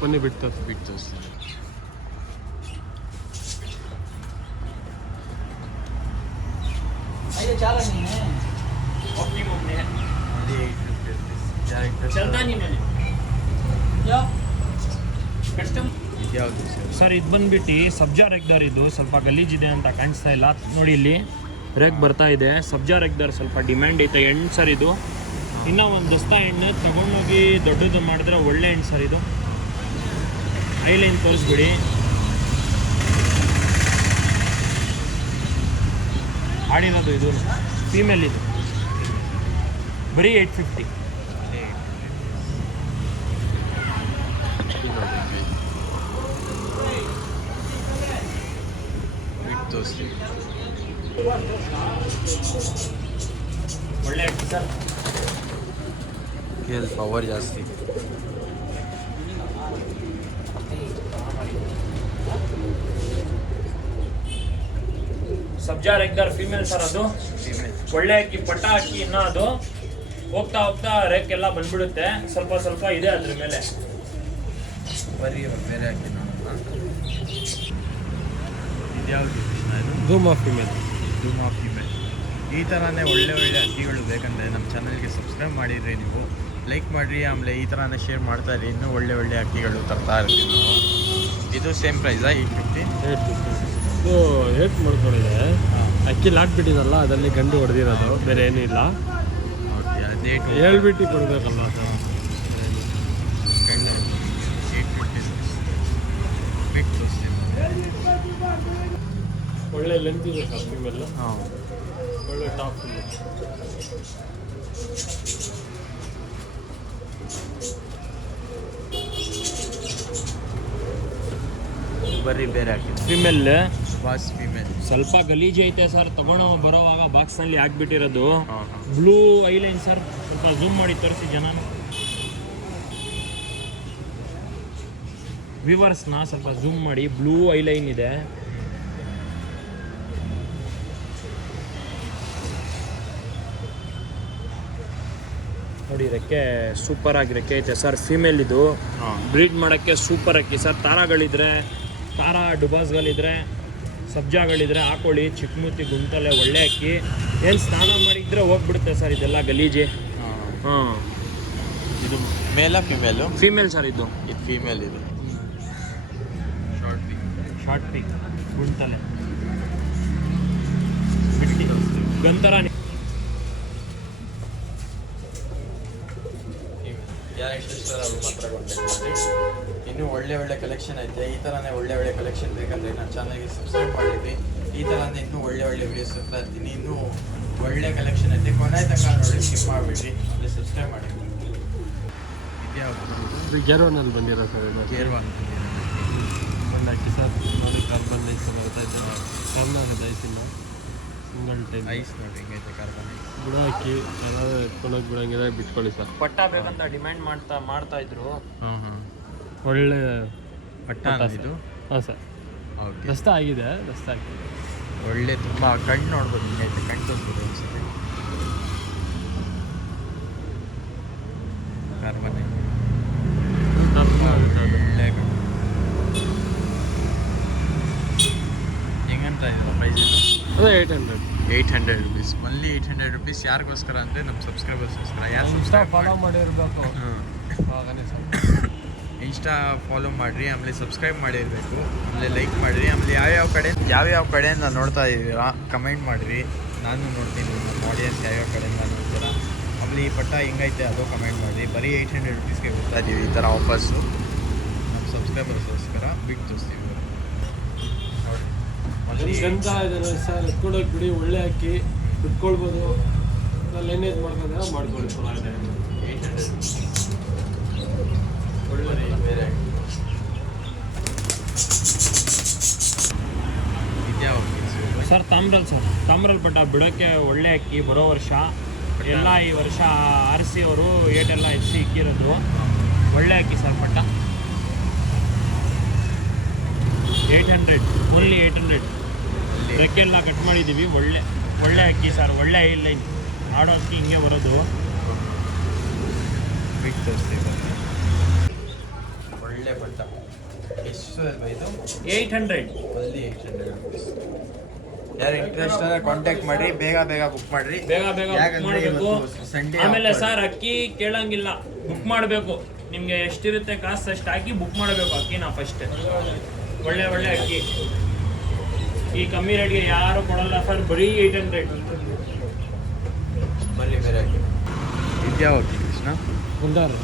ಬನ್ನಿ ಬಿಟ್ಟು ತೋರಿಸ್ತೀನಿ. ಇದ್ಯಾವುದು ಸರ್? ಇದು ಬಂದ್ಬಿಟ್ಟು ಸಬ್ಜಾ ರೆಗ್ದಾರ್. ಇದು ಸ್ವಲ್ಪ ಗಲೀಜಿದೆ ಅಂತ ಕಾಣಿಸ್ತಾ ಇಲ್ಲ ನೋಡಿ. ಇಲ್ಲಿ ರೇಗ್ ಬರ್ತಾ ಇದೆ. ಸಬ್ಜಾ ರೆಗ್ದಾರ್ ಸ್ವಲ್ಪ ಡಿಮ್ಯಾಂಡ್ ಐತೆ ಹೆಣ್ಣು ಸರ್. ಇದು ಇನ್ನೂ ಒಂದು ದಸ್ತಾ ಹೆಣ್ಣು ತಗೊಂಡೋಗಿ ದೊಡ್ಡದು ಮಾಡಿದ್ರೆ ಒಳ್ಳೆ ಹೆಣ್ಣು ಸರ್. ಇದು ಐಲೈನ್ ತೋರಿಸ್ಬಿಡಿ. ಆಡಿರೋದು ಇದು ಫೀಮೇಲ್. ಇದು ಬರೀ 850. ತೋರಿಸ್ತೀವಿ. ಒಳ್ಳೆ ಅಕ್ಕಿ ಸರ್. ಕೇಳಿ ಪವರ್ ಜಾಸ್ತಿ. ಸಬ್ಜಾ ರೆಗ್ದರ್ ಫೀಮೇಲ್ ಸರ್ ಅದು. ಫೀಮೇಲ್. ಒಳ್ಳೆ ಅಕ್ಕಿ, ಪಟ್ಟ ಅಕ್ಕಿ ಇನ್ನ ಅದು ಹೋಗ್ತಾ ಹೋಗ್ತಾ ರೆಕ್ಕೆಲ್ಲ ಬಂದ್ಬಿಡುತ್ತೆ. ಸ್ವಲ್ಪ ಸ್ವಲ್ಪ ಇದೆ ಅದ್ರ ಮೇಲೆ. ಬರೀ ಬೇರೆ ಹಾಕಿ ನೋಡೋಣ. ಇದ್ಯಾವುದು ಕೃಷ್ಣ ಇದು? ಧೂಮ ಫಿಮೇಲ್. ಧೂಮ ಫಿಮೇಲ್. ಈ ಥರನೇ ಒಳ್ಳೆ ಒಳ್ಳೆ ಅಕ್ಕಿಗಳು ಬೇಕಂದರೆ ನಮ್ಮ ಚಾನಲ್ಗೆ ಸಬ್ಸ್ಕ್ರೈಬ್ ಮಾಡಿದ್ರಿ, ನೀವು ಲೈಕ್ ಮಾಡಿರಿ, ಆಮೇಲೆ ಈ ಥರನೇ ಶೇರ್ ಮಾಡ್ತಾ ಇರಿ. ಇನ್ನೂ ಒಳ್ಳೆ ಒಳ್ಳೆ ಅಕ್ಕಿಗಳು ತರ್ತಾ ಇರ್ತೀವಿ ನಾವು. ಇದು ಸೇಮ್ ಪ್ರೈಸಾ? 850. ಇದು 8 ಮಾಡ್ಕೊಂಡಿದೆ. ಅಕ್ಕಿ ಲಾಟ್ ಬಿಟ್ಟಿದಲ್ಲ, ಅದರಲ್ಲಿ ಗಂಡು ಹೊಡೆದಿರೋದು, ಬೇರೆ ಏನೂ ಇಲ್ಲ. ಓಕೆ, ಅದೇ ಹೇಳ್ಬಿಟ್ಟು ಕೊಡಬೇಕಲ್ಲ ಸರ್. ಗಂಡು 850 ಬಿಟ್ಟು ಸೇಮ್. ಒಳ್ಳೆ ಲೆಂತ್ ಇದೆ ಸರ್ ಫಿಮೇಲ್. ಹಾಂ, ಒಳ್ಳೆ ಟಾಪ್ ಫಿಮೇಲ್. ಬರೀ ಬೇರೆ ಹಾಕಿ ಫಿಮೇಲ್ ಬಾಸ್ ಫಿಮೇಲ್. ಸ್ವಲ್ಪ ಗಲೀಜ್ ಐತೆ ಸರ್. ತಗೊಂಡು ಬರೋವಾಗ ಬಾಕ್ಸ್ನಲ್ಲಿ ಹಾಕ್ಬಿಟ್ಟಿರೋದು. ಹಾಂ ಹಾಂ. ಬ್ಲೂ ಐಲೈನ್ ಸರ್, ಸ್ವಲ್ಪ ಝೂಮ್ ಮಾಡಿ ತೋರಿಸಿ ಜನ ವ್ಯೂವರ್ಸ್ನ, ಸ್ವಲ್ಪ ಝೂಮ್ ಮಾಡಿ. ಬ್ಲೂ ಐಲೈನ್ ಇದೆ. ನೋಡಿ, ರೆಕ್ಕೆ ಸೂಪರ್ ಆಗಿ ರೆಕ್ಕೆ ಐತೆ ಸರ್. ಫೀಮೇಲ್ ಇದು. ಹಾಂ, ಬ್ರೀಡ್ ಮಾಡೋಕ್ಕೆ ಸೂಪರ್ ಅಕ್ಕಿ ಸರ್. ತಾರಾಗಳಿದ್ರೆ, ತಾರಾ ಡುಬಾಸ್ಗಳಿದ್ರೆ, ಸಬ್ಜಾಗಳಿದ್ರೆ ಹಾಕೊಳ್ಳಿ. ಚಿಕ್ಕಮುತ್ತಿ ಗುಂತಲೆ ಒಳ್ಳೆ ಅಕ್ಕಿ. ಏನು ಸ್ನಾನ ಮಾಡಿದ್ರೆ ಹೋಗ್ಬಿಡುತ್ತೆ ಸರ್ ಇದೆಲ್ಲ ಗಲೀಜೆ. ಹಾಂ. ಹಾಂ, ಇದು ಮೇಲ ಫಿಮೇಲು? ಫೀಮೇಲ್ ಸರ್ ಇದು. ಇದು ಫೀಮೇಲ್. ಇದು ಶಾರ್ಟ್ ಪೀಕ್. ಶಾರ್ಟ್ ಪೀಕ್, ಗುಂತಲೆ ಬಿಟ್ಟಿ ಗಂತರ. ಯಾರು ಎಷ್ಟು ಅವ್ರು ಮಾತ್ರ ಕಾಂಟ್ಯಾಕ್ಟ್ ಮಾಡಿ. ಇನ್ನೂ ಒಳ್ಳೆ ಒಳ್ಳೆ ಕಲೆಕ್ಷನ್ ಐತೆ. ಈ ಥರನೇ ಒಳ್ಳೆ ಒಳ್ಳೆ ಕಲೆಕ್ಷನ್ ಬೇಕಂದರೆ ನನ್ನ ಚಾನಲ್ಗೆ ಸಬ್ಸ್ಕ್ರೈಬ್ ಮಾಡಿದ್ವಿ. ಈ ಥರನೇ ಇನ್ನೂ ಒಳ್ಳೆ ಒಳ್ಳೆ ವೀಡಿಯೋಸ್ ಇರ್ತಾ ಇರ್ತೀನಿ. ಇನ್ನೂ ಒಳ್ಳೆ ಕಲೆಕ್ಷನ್ ಐತೆ. ಕೊನೆ ತನಕ ನೋಡಿ, ಸ್ಕಿಪ್ ಮಾಡಿಬಿಡ್ರಿ, ಅಲ್ಲಿ ಸಬ್ಸ್ಕ್ರೈಬ್ ಮಾಡಿ. ಇದ್ಯಾವುದು? ಇದು ಗೆರೋನಲ್ಲಿ ಬಂದಿರೋ ಸರ್. ಇದು ಕೇರ್ವಾ ಒಳ್ಳೆ ಅಕ್ಕಿ ಸರ್. ನೋಡಿ, ಕಾರ್ಬನ್ ಐಸ್ ಬರ್ತಾ ಇದೆ. ಕರ್ನಾಟಕದ ಐಸಿನ ಸಿಂಗಲ್ ಟೈಮ್ ಐಸ್ ನೋಡಿ ಹೆಂಗೈತೆ ಕಾರ್ಬನ್ ಐಸ್. ಬುಡ ಅಕ್ಕಿ ಏನಾದರೂ ಎತ್ಕೊಂಡೋಗಿ ಬಿಡಂಗಿದ್ರೆ ಬಿಟ್ಕೊಳ್ಳಿ ಸರ್. ಪಟ್ಟ ಬೇಕಂತ ಡಿಮ್ಯಾಂಡ್ ಮಾಡ್ತಾ ಇದ್ರು. ಹಾಂ ಹಾಂ. ಒಳ್ಳೆ ಪಟ್ಟ ಇದು? ಹಾಂ ಸರ್. ಓಕೆ, ದಸ್ತ ಆಗಿದೆ, ದಸ್ತ ಆಗಿದೆ. ಒಳ್ಳೆ ತುಂಬ ಕಣ್ಣು ನೋಡ್ಬೋದು ಹಿಂಗೈತೆ. ಕಣ್ಣು ತೋರಿಸ್ಬೋದು ಅನ್ಸುತ್ತೆ. ಕಾರ್ಬನ್ ಐಸ್ ದಪ್ಪ ಆಗುತ್ತೆ ಅದು. ಒಳ್ಳೆ ಕಣ್ಣು. ಹೆಂಗಂತ ಇದೆ ಪ್ರೈಸ್ ಇದು? ಅದೇ 800. 800 ರುಪೀಸ್. Only 800 rupees. ಯಾರಿಗೋಸ್ಕರ ಅಂದರೆ ನಮ್ಮ ಸಬ್ಸ್ಕ್ರೈಬರ್ಸ್ಗೋಸ್ಕರ. ಯಾರು ಸಬ್ಸ್ಕ್ರೈಬ್ ಫಾಲೋ ಮಾಡಿರಬೇಕು. ಹಾಂ, ಆವಾಗನೇ ಸರ್. ಇನ್ಸ್ಟಾ ಫಾಲೋ ಮಾಡಿರಿ, ಆಮೇಲೆ ಸಬ್ಸ್ಕ್ರೈಬ್ ಮಾಡಿರಬೇಕು, ಆಮೇಲೆ ಲೈಕ್ ಮಾಡಿರಿ, ಆಮೇಲೆ ಯಾವ್ಯಾವ ಕಡೆಯಿಂದ ನೋಡ್ತಾ ಇದ್ದೀರಾ ಕಮೆಂಟ್ ಮಾಡಿರಿ. ನಾನು ನೋಡ್ತೀನಿ ನಮ್ಮ ಆಡಿಯನ್ಸ್ ಯಾವ್ಯಾವ ಕಡೆಯಿಂದ ನೋಡ್ತೀರಾ. ಆಮೇಲೆ ಈ ಪಟ್ಟ ಹೆಂಗೈತೆ ಅದು ಕಮೆಂಟ್ ಮಾಡಿರಿ. ಬರೀ 800 ರುಪೀಸ್ಗೆ ಕೊಡ್ತಾ ಇದ್ದೀವಿ ಈ ಥರ ಆಫರ್ಸು ನಮ್ಮ ಸಬ್ಸ್ಕ್ರೈಬರ್ಸ್ಗೋಸ್ಕರ. ಬಿಟ್ಟು ತೋರಿಸ್ತೀವಿ ನೋಡಿ. ಗಂಧ ಇದೆ ನೋಡಿ ಸರ್. ಎತ್ಕೊಂಡೋಗಿ ಬಿಡಿ, ಒಳ್ಳೆ ಅಕ್ಕಿ ಬಿಟ್ಕೊಳ್ಬೋದು. ಲೈನೇಜ್ ಮಾಡ್ಕೊಂಡ್ರೆ ಮಾಡ್ಕೊಳ್ಳಿ. ಪರವಾಗಿಲ್ಲ. 800 ಒಳ್ಳೆ ಬೇರೆ ಇದ್ಯಾವ ಸರ್ ತಾಮ್ರಲ್ ಸರ್. ತಾಮ್ರಲ್ ಪಟ್ಟ ಬಿಡೋಕ್ಕೆ ಒಳ್ಳೆ ಅಕ್ಕಿ. ಬರೋ ವರ್ಷ ಎಲ್ಲ ಈ ವರ್ಷ ಆರಿಸಿ ಅವರು ಏಟೆಲ್ಲ ಎತ್ತಿ ಇಕ್ಕಿರೋದು. ಒಳ್ಳೆ ಅಕ್ಕಿ ಸರ್ ಪಟ್ಟ. 800, ಓನ್ಲಿ 800. ರೆಕ್ಕೆಲ್ಲ ಕಟ್ ಮಾಡಿದ್ದೀವಿ. ಒಳ್ಳೆ ಅಕ್ಕಿ ಸರ್. ಒಳ್ಳೆ ಲೈನ್ ಆಡೋ ಅಕ್ಕಿ ಹಿಂಗೆ ಬರೋದು. ಬಿಟ್ಟು ತೋರಿಸ್ತೀವಿ. ಒಳ್ಳೆ ಬಟ್ಟ. ಎಷ್ಟು ಅಲ್ವಾ ಇದು? 800. Only 800 rupees. ಯಾರು ಇಂಟ್ರೆಸ್ಟ್ ಅಂದರೆ ಕಾಂಟ್ಯಾಕ್ಟ್ ಮಾಡಿ. ಬೇಗ ಬುಕ್ ಮಾಡಿರಿ. ಬೇಗ ಬುಕ್ ಮಾಡಬೇಕು. ಸಂಡೇ ಆಮೇಲೆ ಸರ್ ಅಕ್ಕಿ ಕೇಳಂಗಿಲ್ಲ, ಬುಕ್ ಮಾಡಬೇಕು. ನಿಮಗೆ ಎಷ್ಟಿರುತ್ತೆ ಕಾಸು ಅಷ್ಟು ಹಾಕಿ ಬುಕ್ ಮಾಡಬೇಕು ಅಕ್ಕಿನ ಫಸ್ಟ್. ಒಳ್ಳೆ ಅಕ್ಕಿ. ಈ ಕಮ್ಮಿ ರೇಟ್ಗೆ ಯಾರು ಕೊಡಲ್ಲ ಸರ್. ಬರೀ 800. ಬರೀ ಬೇರೆ ಹಾಕಿ. ಇದ್ಯಾವ ಕೃಷ್ಣ? ಗುಲ್ದಾರ್.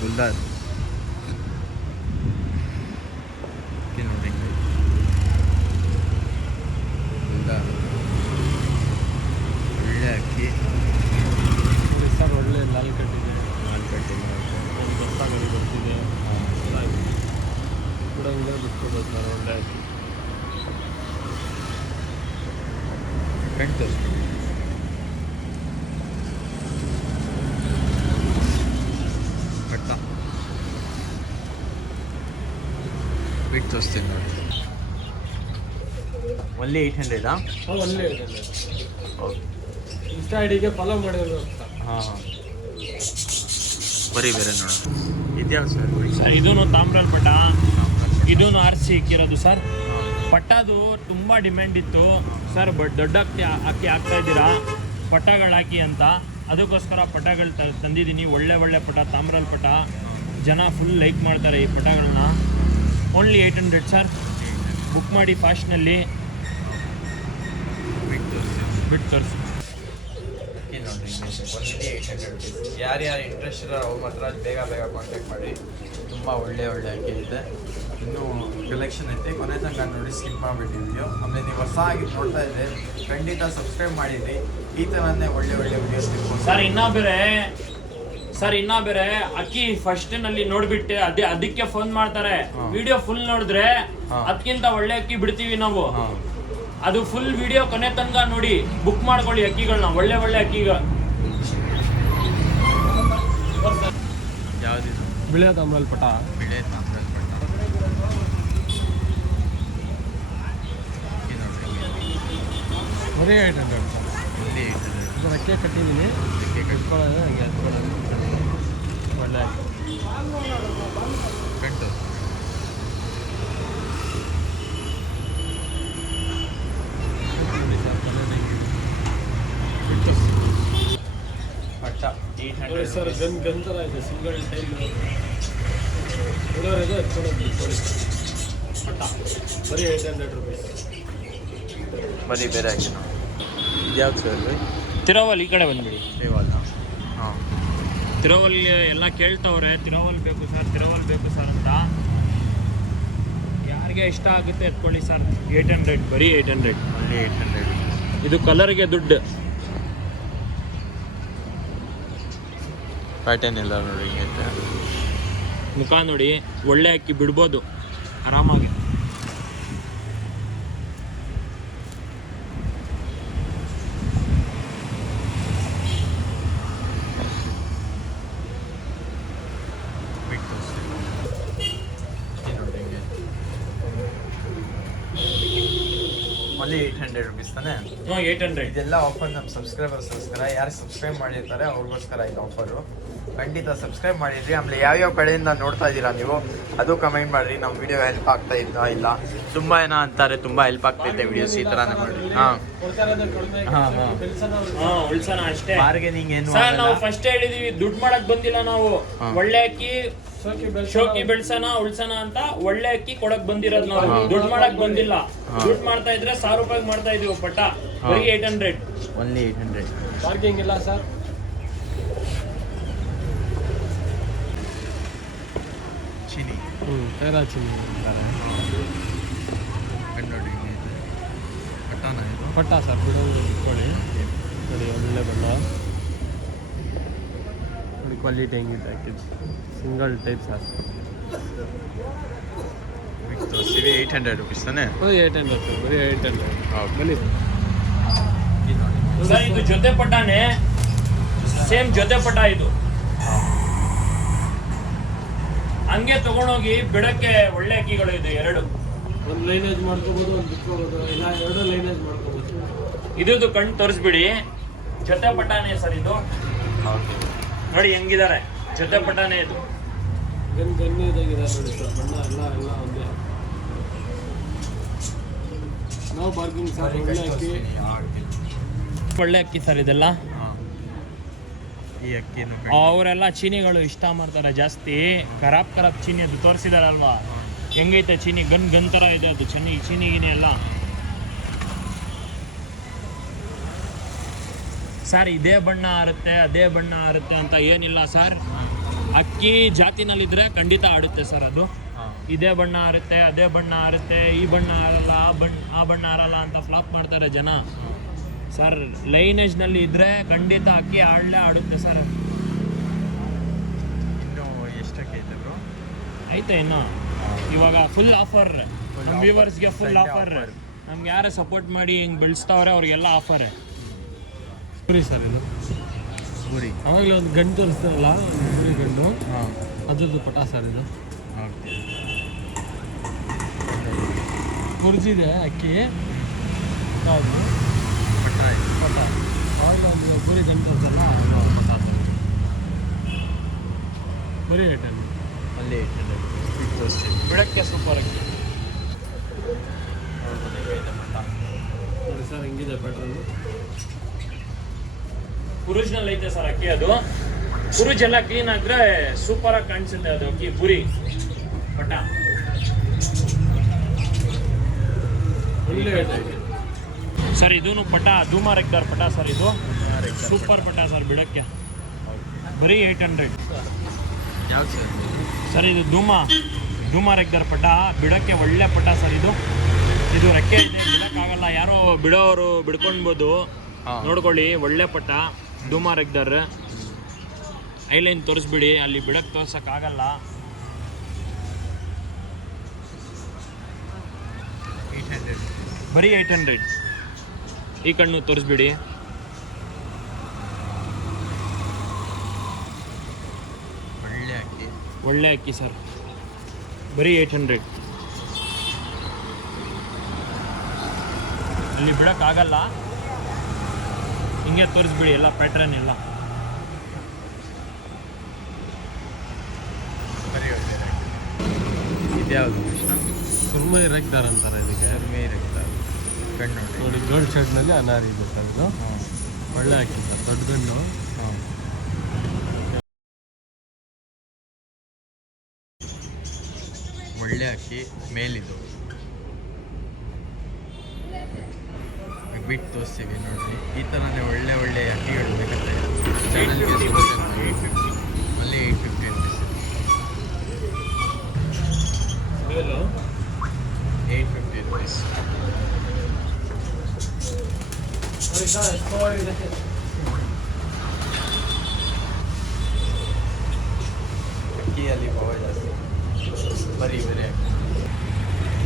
ಗುಲ್ದಾರ್ ನೋಡಿ. ಗುಲ್ದಾರ್ ಒಳ್ಳೆ ಅಕ್ಕಿ ನೋಡಿ ಸರ್. ಒಳ್ಳೆ ಲಾಲ್ ಕಟ್ಟಿದೆ. ಮಾರ್ಕೆಟ್ ಒಂದು ದಸ್ತಾಗಲಿ ಬರ್ತಿದೆ. ಬಿಡಂಗಿದ್ರೆ ಬಿಟ್ಕೊಬೋದು ಸರ್. ಒಳ್ಳೆ ಅಕ್ಕಿ. ಕಣ್ಣು ತೋರಿಸ್ತೀವಿ. ಪಟ್ಟ ಬಿಟ್ಟು ತೋರಿಸ್ತೀನಿ ನೋಡಿ. ಒನ್ಲಿ 800 ಒಳ್ಳೆ ಇದೆ ಓಕೆ. ಇನ್ಸ್ಟಾ ಐಡಿಗೆ ಫಾಲೋ ಮಾಡಿದ್ರು ಅಂತ. ಹಾಂ ಬರೀ ಬೇರೆ ನೋಡೋಣ. ಇದ್ಯಾವ ಸರ್? ಸರ್ ಇದೂ ತಾಮ್ರದ ಪಟ, ಇದೂ ಆರಿಸಿ ಇಕ್ಕಿರೋದು ಸರ್. ಪಟ್ಟದು ತುಂಬ ಡಿಮ್ಯಾಂಡ್ ಇತ್ತು ಸರ್, ಬಟ್ ದೊಡ್ಡ ಅಕ್ಕಿ ಹಾಕ್ತಾ ಇದ್ದೀರಾ ಪಟ್ಟಗಳು ಹಾಕಿ ಅಂತ, ಅದಕ್ಕೋಸ್ಕರ ಪಟಗಳು ತಂದಿದ್ದೀನಿ. ಒಳ್ಳೆ ಪಟ, ತಾಮ್ರದ ಪಟ. ಜನ ಫುಲ್ ಲೈಕ್ ಮಾಡ್ತಾರೆ ಈ ಪಟಗಳನ್ನ. Only 800 sir. ಬುಕ್ ಮಾಡಿ ಫಾಸ್ಟ್ನಲ್ಲಿ ಬಿಟ್ಟು ತರಿಸಿ. ನೋಡಿರಿ ಒನ್ಲಿ 800 ರುಪೀಸ್. ಯಾರ್ಯಾರು ಇಂಟ್ರೆಸ್ಟ್ ಇರೋ ಅವ್ರು ಮಾತ್ರ ಬೇಗ ಕಾಂಟ್ಯಾಕ್ಟ್ ಮಾಡಿ. ತುಂಬ ಒಳ್ಳೆ ಅಕ್ಕಿ ಇದೆ. ಇನ್ನೂ ಕಲೆಕ್ಷನ್ ಐತೆ, ಕೊನೆ ತನಕ ನೋಡಿ, ಸ್ಕಿಪ್ ಮಾಡಿಬಿಟ್ಟು ವಿಡಿಯೋ. ಆಮೇಲೆ ನೀವು ಹೊಸ ಆಗಿ ನೋಡ್ತಾ ಇದ್ದೆ ಖಂಡಿತ ಸಬ್ಸ್ಕ್ರೈಬ್ ಮಾಡಿದ್ರಿ. ಈ ಥರನೇ ಒಳ್ಳೆ ವಿಡಿಯೋಸ್ ಸರ್ ಇನ್ನೂ ಬೇರೆ ಅಕ್ಕಿ ಫಸ್ಟ್ನಲ್ಲಿ ನೋಡ್ಬಿಟ್ಟು ಅದಕ್ಕೆ ಫೋನ್ ಮಾಡ್ತಾರೆ. ವಿಡಿಯೋ ಫುಲ್ ನೋಡಿದ್ರೆ ಅದಕ್ಕಿಂತ ಒಳ್ಳೆ ಅಕ್ಕಿ ಬಿಡ್ತೀವಿ ನಾವು. ಅದು ಫುಲ್ ವಿಡಿಯೋ ಕೊನೆ ತನಕ ನೋಡಿ, ಬುಕ್ ಮಾಡ್ಕೊಳ್ಳಿ ಅಕ್ಕಿಗಳನ್ನ, ಒಳ್ಳೆ ಅಕ್ಕಿಗಳು. ಯಾವುದಿದು? ಬಿಳಿಯ ತಾಮ್ರದ ಪಟ. ಬಿಳೆ ತಾಮ್ರದ ಪಟ. ಬರೀ 800 ಒನ್ಲಿ 800. ಇದರ ಅಕ್ಕಿ ಕಟ್ಟಿದ್ದೀನಿ. ಅದಕ್ಕೆ ಕಟ್ಕೊಳ್ಳೋದು ಹಂಗೆ ಹತ್ಕೊಳ್ಳೋದು. ಒಳ್ಳೆ ಕಟ್ಟು. ಪಟ್ಟ 800 ಸರ್ ಗನ್ ಥರ ಇದೆ, ಸಿಂಗಲ್ ಟೈಮ್ ಕೊಡೋರಿದೆ ಎತ್ಕೊಡೋದು ಪಟ್ಟ. ಬರೀ 800 ರುಪೀಸ್. ಬರೀ ಬೇರೆ ಹಾಕಿ ನಾವು. ಇದ್ಯಾವ್ದು ಸರ್? ತಿರುವಲ್ ಈ ಕಡೆ ಬಂದ್ಬಿಡಿ. ಸೇವಲ್ಲ. ಹಾಂ, ತಿರುವಲ್ ಎಲ್ಲ ಕೇಳ್ತವ್ರೆ, ತಿರುವಲ್ ಬೇಕು ಸರ್ ಅಂತ. ಯಾರಿಗೆ ಇಷ್ಟ ಆಗುತ್ತೆ ಎತ್ಕೊಳ್ಳಿ ಸರ್. 800, ಬರೀ 800. ಒನ್ಲಿ 800. ಇದು ಕಲರ್ಗೆ ದುಡ್ಡು. ಪ್ಯಾಟರ್ನ್ ಎಲ್ಲ ನೋಡಿ ಹಿಂಗೈತೆ. ಮುಖ ನೋಡಿ, ಒಳ್ಳೆ ಅಕ್ಕಿ ಬಿಡ್ಬೋದು ಆರಾಮಾಗಿ. ಒನ್ಲಿ 800 ರುಪೀಸ್ ತಾನೇ? 800. ಇದೆಲ್ಲ ಆಫರ್ ನಮ್ಮ ಸಬ್ಸ್ಕ್ರೈಬರ್ಸ್ಗೋಸ್ಕರ. ಯಾರು ಸಬ್ಸ್ಕ್ರೈಬ್ ಮಾಡಿರ್ತಾರೆ ಅವ್ರಿಗೋಸ್ಕರ ಇದು ಆಫರು. ಖಂಡಿತ ಸಬ್ಸ್ಕ್ರೈಬ್ ಮಾಡಿದ್ರಿ. ಆಮೇಲೆ ಯಾವ್ಯಾವ ಕಡೆಯಿಂದ ನೋಡ್ತಾ ಇದ್ದೀರಾ ನೀವು ಅದು ಕಮೆಂಟ್ ಮಾಡಿರಿ. ನಮ್ಮ ವಿಡಿಯೋ ಹೆಲ್ಪ್ ಆಗ್ತಾ ಇದ್ದ ಇಲ್ಲ, ತುಂಬ ಏನೋ ಅಂತಾರೆ, ತುಂಬ ಹೆಲ್ಪ್ ಆಗ್ತೈತೆ ವಿಡಿಯೋಸ್ ಈ ಥರನೇ ಮಾಡಿ. ಹಾಂ ಉಳ್ಸೋಣ ಅಷ್ಟೇ. ಬಾರ್ಗೇನಿಂಗ್ ಏನು ಸರ್ ನಾವು ಫಸ್ಟ್ ಹೇಳಿದೀವಿ, ದುಡ್ಡು ಮಾಡಕ್ ಬಂದಿಲ್ಲ ನಾವು. ಒಳ್ಳೆ ಅಕ್ಕಿ ಶೋಕಿ ಬೆಳ್ಸೋಣ ಉಳ್ಸೋಣ ಅಂತ ಒಳ್ಳೆ ಅಕ್ಕಿ ಕೊಡಕ್ ಬಂದಿರೋದು ನಾವು. ದುಡ್ಡು ಮಾಡಕ್ ಬಂದಿಲ್ಲ. ದುಡ್ಡು ಮಾಡ್ತಾ ಇದ್ರೆ 1000 ರೂಪಾಯಿಗೆ ಮಾಡ್ತಾ ಇದೀವಿ ಪಟ್ಟ. ಬರೀ 800. ಒನ್ಲಿ 800. ಪಾರ್ಕಿಂಗ್ ಇಲ್ಲ ಸರ್. ಚೀನಿ ತೇರಾ ಚೀನಿ ಅಂತಾರೆ. ನೋಡಿ ಪಟ್ಟಾನ ಇದು. ಪಟ್ಟ ಸರ್, ಬಿಡೋದು ಇಟ್ಕೊಳ್ಳಿ. ನೋಡಿ ಒಳ್ಳೆ ಬಣ್ಣ ನೋಡಿ, ಕ್ವಾಲಿಟಿ ಹೆಂಗಿದೆ ಹಾಕಿದ್ದು. Single type sir. CV 800 rupees ತಾನೇ? ಬರೀ 800 ಸರ್, ಬರೀ 800. ಹೌದು. ಬನ್ನಿ ಸರ್, ಇದು ಜೊತೆ ಪಟಾನೆ, ಸೇಮ್ ಜೊತೆ ಪಟ ಇದು. ಹಂಗೆ ತಗೊಂಡೋಗಿ ಬಿಡಕ್ಕೆ ಒಳ್ಳೆ ಅಕ್ಕಿಗಳು ಇದು. 2 ಒಂದು ಲೈನೇಜ್ ಮಾಡ್ಕೋಬೋದು, ಒಂದು ಬಿಟ್ಕೋಬೋದು, ಇಲ್ಲ 2 ಲೈನೇಜ್ ಮಾಡ್ಕೋಬೋದು. ಇದು ಕಣ್ಣು ತೋರಿಸ್ಬಿಡಿ. ಜೊತೆ ಪಟಾನೆ ಸರ್ ಇದು. ನೋಡಿ ಹೆಂಗಿದ್ದಾರೆ, ಜೊತೆ ಪಟಾನೆ ಇದು. ಗನ್ನಿ ಇದಾಗಿದೆ ನೋಡಿ ಸರ್, ಬಣ್ಣ ಎಲ್ಲ ಒಂದೇ. ನಾವು ಪಾರ್ಕಿಂಗ್ ಸರ್. ಒಳ್ಳೆ ಅಕ್ಕಿ ಸರ್ ಇದೆಲ್ಲ. ಈ ಅಕ್ಕಿನೂ ಅವರೆಲ್ಲ ಚೀನಿಗಳು ಇಷ್ಟ ಮಾಡ್ತಾರೆ ಜಾಸ್ತಿ. ಖರಾಬ್ ಚೀನಿ ಅದು ತೋರಿಸಿದಾರಲ್ವಾ, ಹೆಂಗೈತೆ ಚೀನಿ. ಗನ್ ಥರ ಇದೆ ಅದು. ಚೀನಿಗಿನೇ ಎಲ್ಲ ಸರ್. ಇದೇ ಬಣ್ಣ ಆರುತ್ತೆ ಅದೇ ಬಣ್ಣ ಆರುತ್ತೆ ಅಂತ ಏನಿಲ್ಲ ಸರ್. ಅಕ್ಕಿ ಜಾತಿನಲ್ಲಿದ್ದರೆ ಖಂಡಿತ ಆಡುತ್ತೆ ಸರ್ ಅದು. ಇದೇ ಬಣ್ಣ ಆರುತ್ತೆ ಅದೇ ಬಣ್ಣ ಆರುತ್ತೆ, ಈ ಬಣ್ಣ ಆರಲ್ಲ ಆ ಬಣ್ಣ ಆರಲ್ಲ ಅಂತ ಫ್ಲಾಪ್ ಮಾಡ್ತಾರೆ ಜನ ಸರ್. ಲೈನೇಜ್ನಲ್ಲಿ ಇದ್ದರೆ ಖಂಡಿತ ಅಕ್ಕಿ ಆಡುತ್ತೆ ಸರ್. ಇನ್ನೂ ಎಷ್ಟಕ್ಕೆ ಐತೆ ಬ್ರೋ? ಐತೆ ಇನ್ನು. ಇವಾಗ ಫುಲ್ ಆಫರ್ ನಮ್ಮ ವ್ಯೂವರ್ಸ್ಗೆ, ಫುಲ್ ಆಫರ್. ನಮ್ಗೆ ಯಾರೇ ಸಪೋರ್ಟ್ ಮಾಡಿ ಹಿಂಗೆ ಬೆಳೆಸ್ತಾವ್ರೆ ಅವ್ರಿಗೆಲ್ಲ ಆಫರೇ. ಸರಿ ಸರ್, ಇದು ಊರಿ ಅವಾಗಲೇ ಒಂದು ಗಂಡು ತೋರಿಸ್ತಾರಲ್ಲ, ಊರಿ ಗಂಡು, ಅದ್ರದ್ದು ಪಟ ಸರ್ ಇದು. ಓಕೆ. ಕೊರ್ಜಿದೆ ಅಕ್ಕಿ. ಯಾವುದು ಪಟ್ಟ ಇದೆ. ಪಟ ಆಯಿಲ್ ಅಂದರೆ ಪೂರಿ ಜಂಟಲ್ಲ ಪೂರಿ ರೇಟಲ್ಲಿ ಅಲ್ಲಿ 800 ಸ್ವೀಟ್ ತೋರಿಸ್ತೀವಿ. ಬಿಡಕ್ಕೆ ಸೂಪರ್ ಅಕ್ಕಿ. ನೋಡಿ ಸರ್ ಹಿಂಗಿದೆ ಪ್ಯಾಟ್ರನ್ನು. ಕುರುಜ್ನಲ್ಲಿ ಐತೆ ಸರ್ ಅಕ್ಕಿ ಅದು. ಕುರುಜ್ ಎಲ್ಲ ಕ್ಲೀನ್ ಆಗಿದ್ರೆ ಸೂಪರ್ ಆಗಿ ಕಾಣಿಸುತ್ತೆ ಅದು ಅಕ್ಕಿ ಪುರಿ ಪಟ. ಒಳ್ಳೆ ರೇಟ್ ಇದೆ ಸರ್ ಇದೂ ಪಟ ಧೂಮ ರೆಗ್ದಾರ್ ಪಟ ಸರ್ ಇದು. ಸೂಪರ್ ಪಟ ಸರ್ ಬಿಡಕ್ಕೆ ಬರೀ 800. ಯಾವ್ದು ಸರ್? ಸರ್ ಇದು ಧೂಮ ರೆಗ್ದಾರ್ ಪಟ ಬಿಡಕ್ಕೆ ಒಳ್ಳೆ ಪಟ ಸರ್ ಇದು. ಇದು ರೆಕ್ಕೆ ಇದೆ, ಬಿಡಕ್ಕಾಗಲ್ಲ, ಯಾರೋ ಬಿಡೋರು ಬಿಡ್ಕೊಳ್ಬೋದು. ನೋಡ್ಕೊಳ್ಳಿ ಒಳ್ಳೆ ಪಟ ಧೂಮ ರೆಗ್ದಾರ್. ಐಲೈನ್ ತೋರಿಸ್ಬಿಡಿ, ಅಲ್ಲಿ ಬಿಡಕ್ಕೆ ತೋರ್ಸೋಕ್ಕಾಗಲ್ಲ. 800 ಬರೀ 800. ಈ ಕಣ್ಣು ತೋರಿಸ್ಬಿಡಿ. ಒಳ್ಳೆ ಅಕ್ಕಿ. ಒಳ್ಳೆ ಅಕ್ಕಿ ಸರ್ ಬರೀ 800. ಇಲ್ಲಿ ಬಿಡೋಕ್ಕಾಗಲ್ಲ, ಹಿಂಗೆ ತೋರಿಸ್ಬಿಡಿ ಎಲ್ಲ ಪ್ಯಾಟ್ರನ್ ಎಲ್ಲ. ಬರೀ ಒಳ್ಳೆ ಇದ್ಯಾವುದು ಕೃಷ್ಣ? ಸುರ್ಮೈ ರೆಗ್ದಾರ್ ಅಂತಾರೆ ಇದಕ್ಕೆ. ಕಡಿಮೆ ಇರುತ್ತೆ ಕಣ್ಣು ನೋಡಿ. ನೋಡಿ ಗೋಲ್ಡ್ ಶೇಡ್ನಲ್ಲಿ ಅನಾರಿ ಇದೆ ಸರ್ ಇದು. ಹಾಂ ಒಳ್ಳೆ ಅಕ್ಕಿ ಸರ್, ದೊಡ್ಡ ಗಣ್ಣು. ಹಾಂ ಒಳ್ಳೆ ಅಕ್ಕಿ ಮೇಲಿದು ಬಿಟ್ಟು ತೋರಿಸ್ತೀವಿ ನೋಡ್ರಿ. ಈ ಥರನೇ ಒಳ್ಳೆ ಒಳ್ಳೆ ಅಕ್ಕಿಗಳು ಬೇಕಂದ್ರೆ ಚಾನಲ್ಗೆ ಅಲ್ಲಿ 850 ರುಪೀಸ್. 850 ರುಪೀಸ್. ಅಕ್ಕಿಯಲ್ಲಿ ಭಾವ ಜಾಸ್ತಿ. ಬರೀ ಬರೀ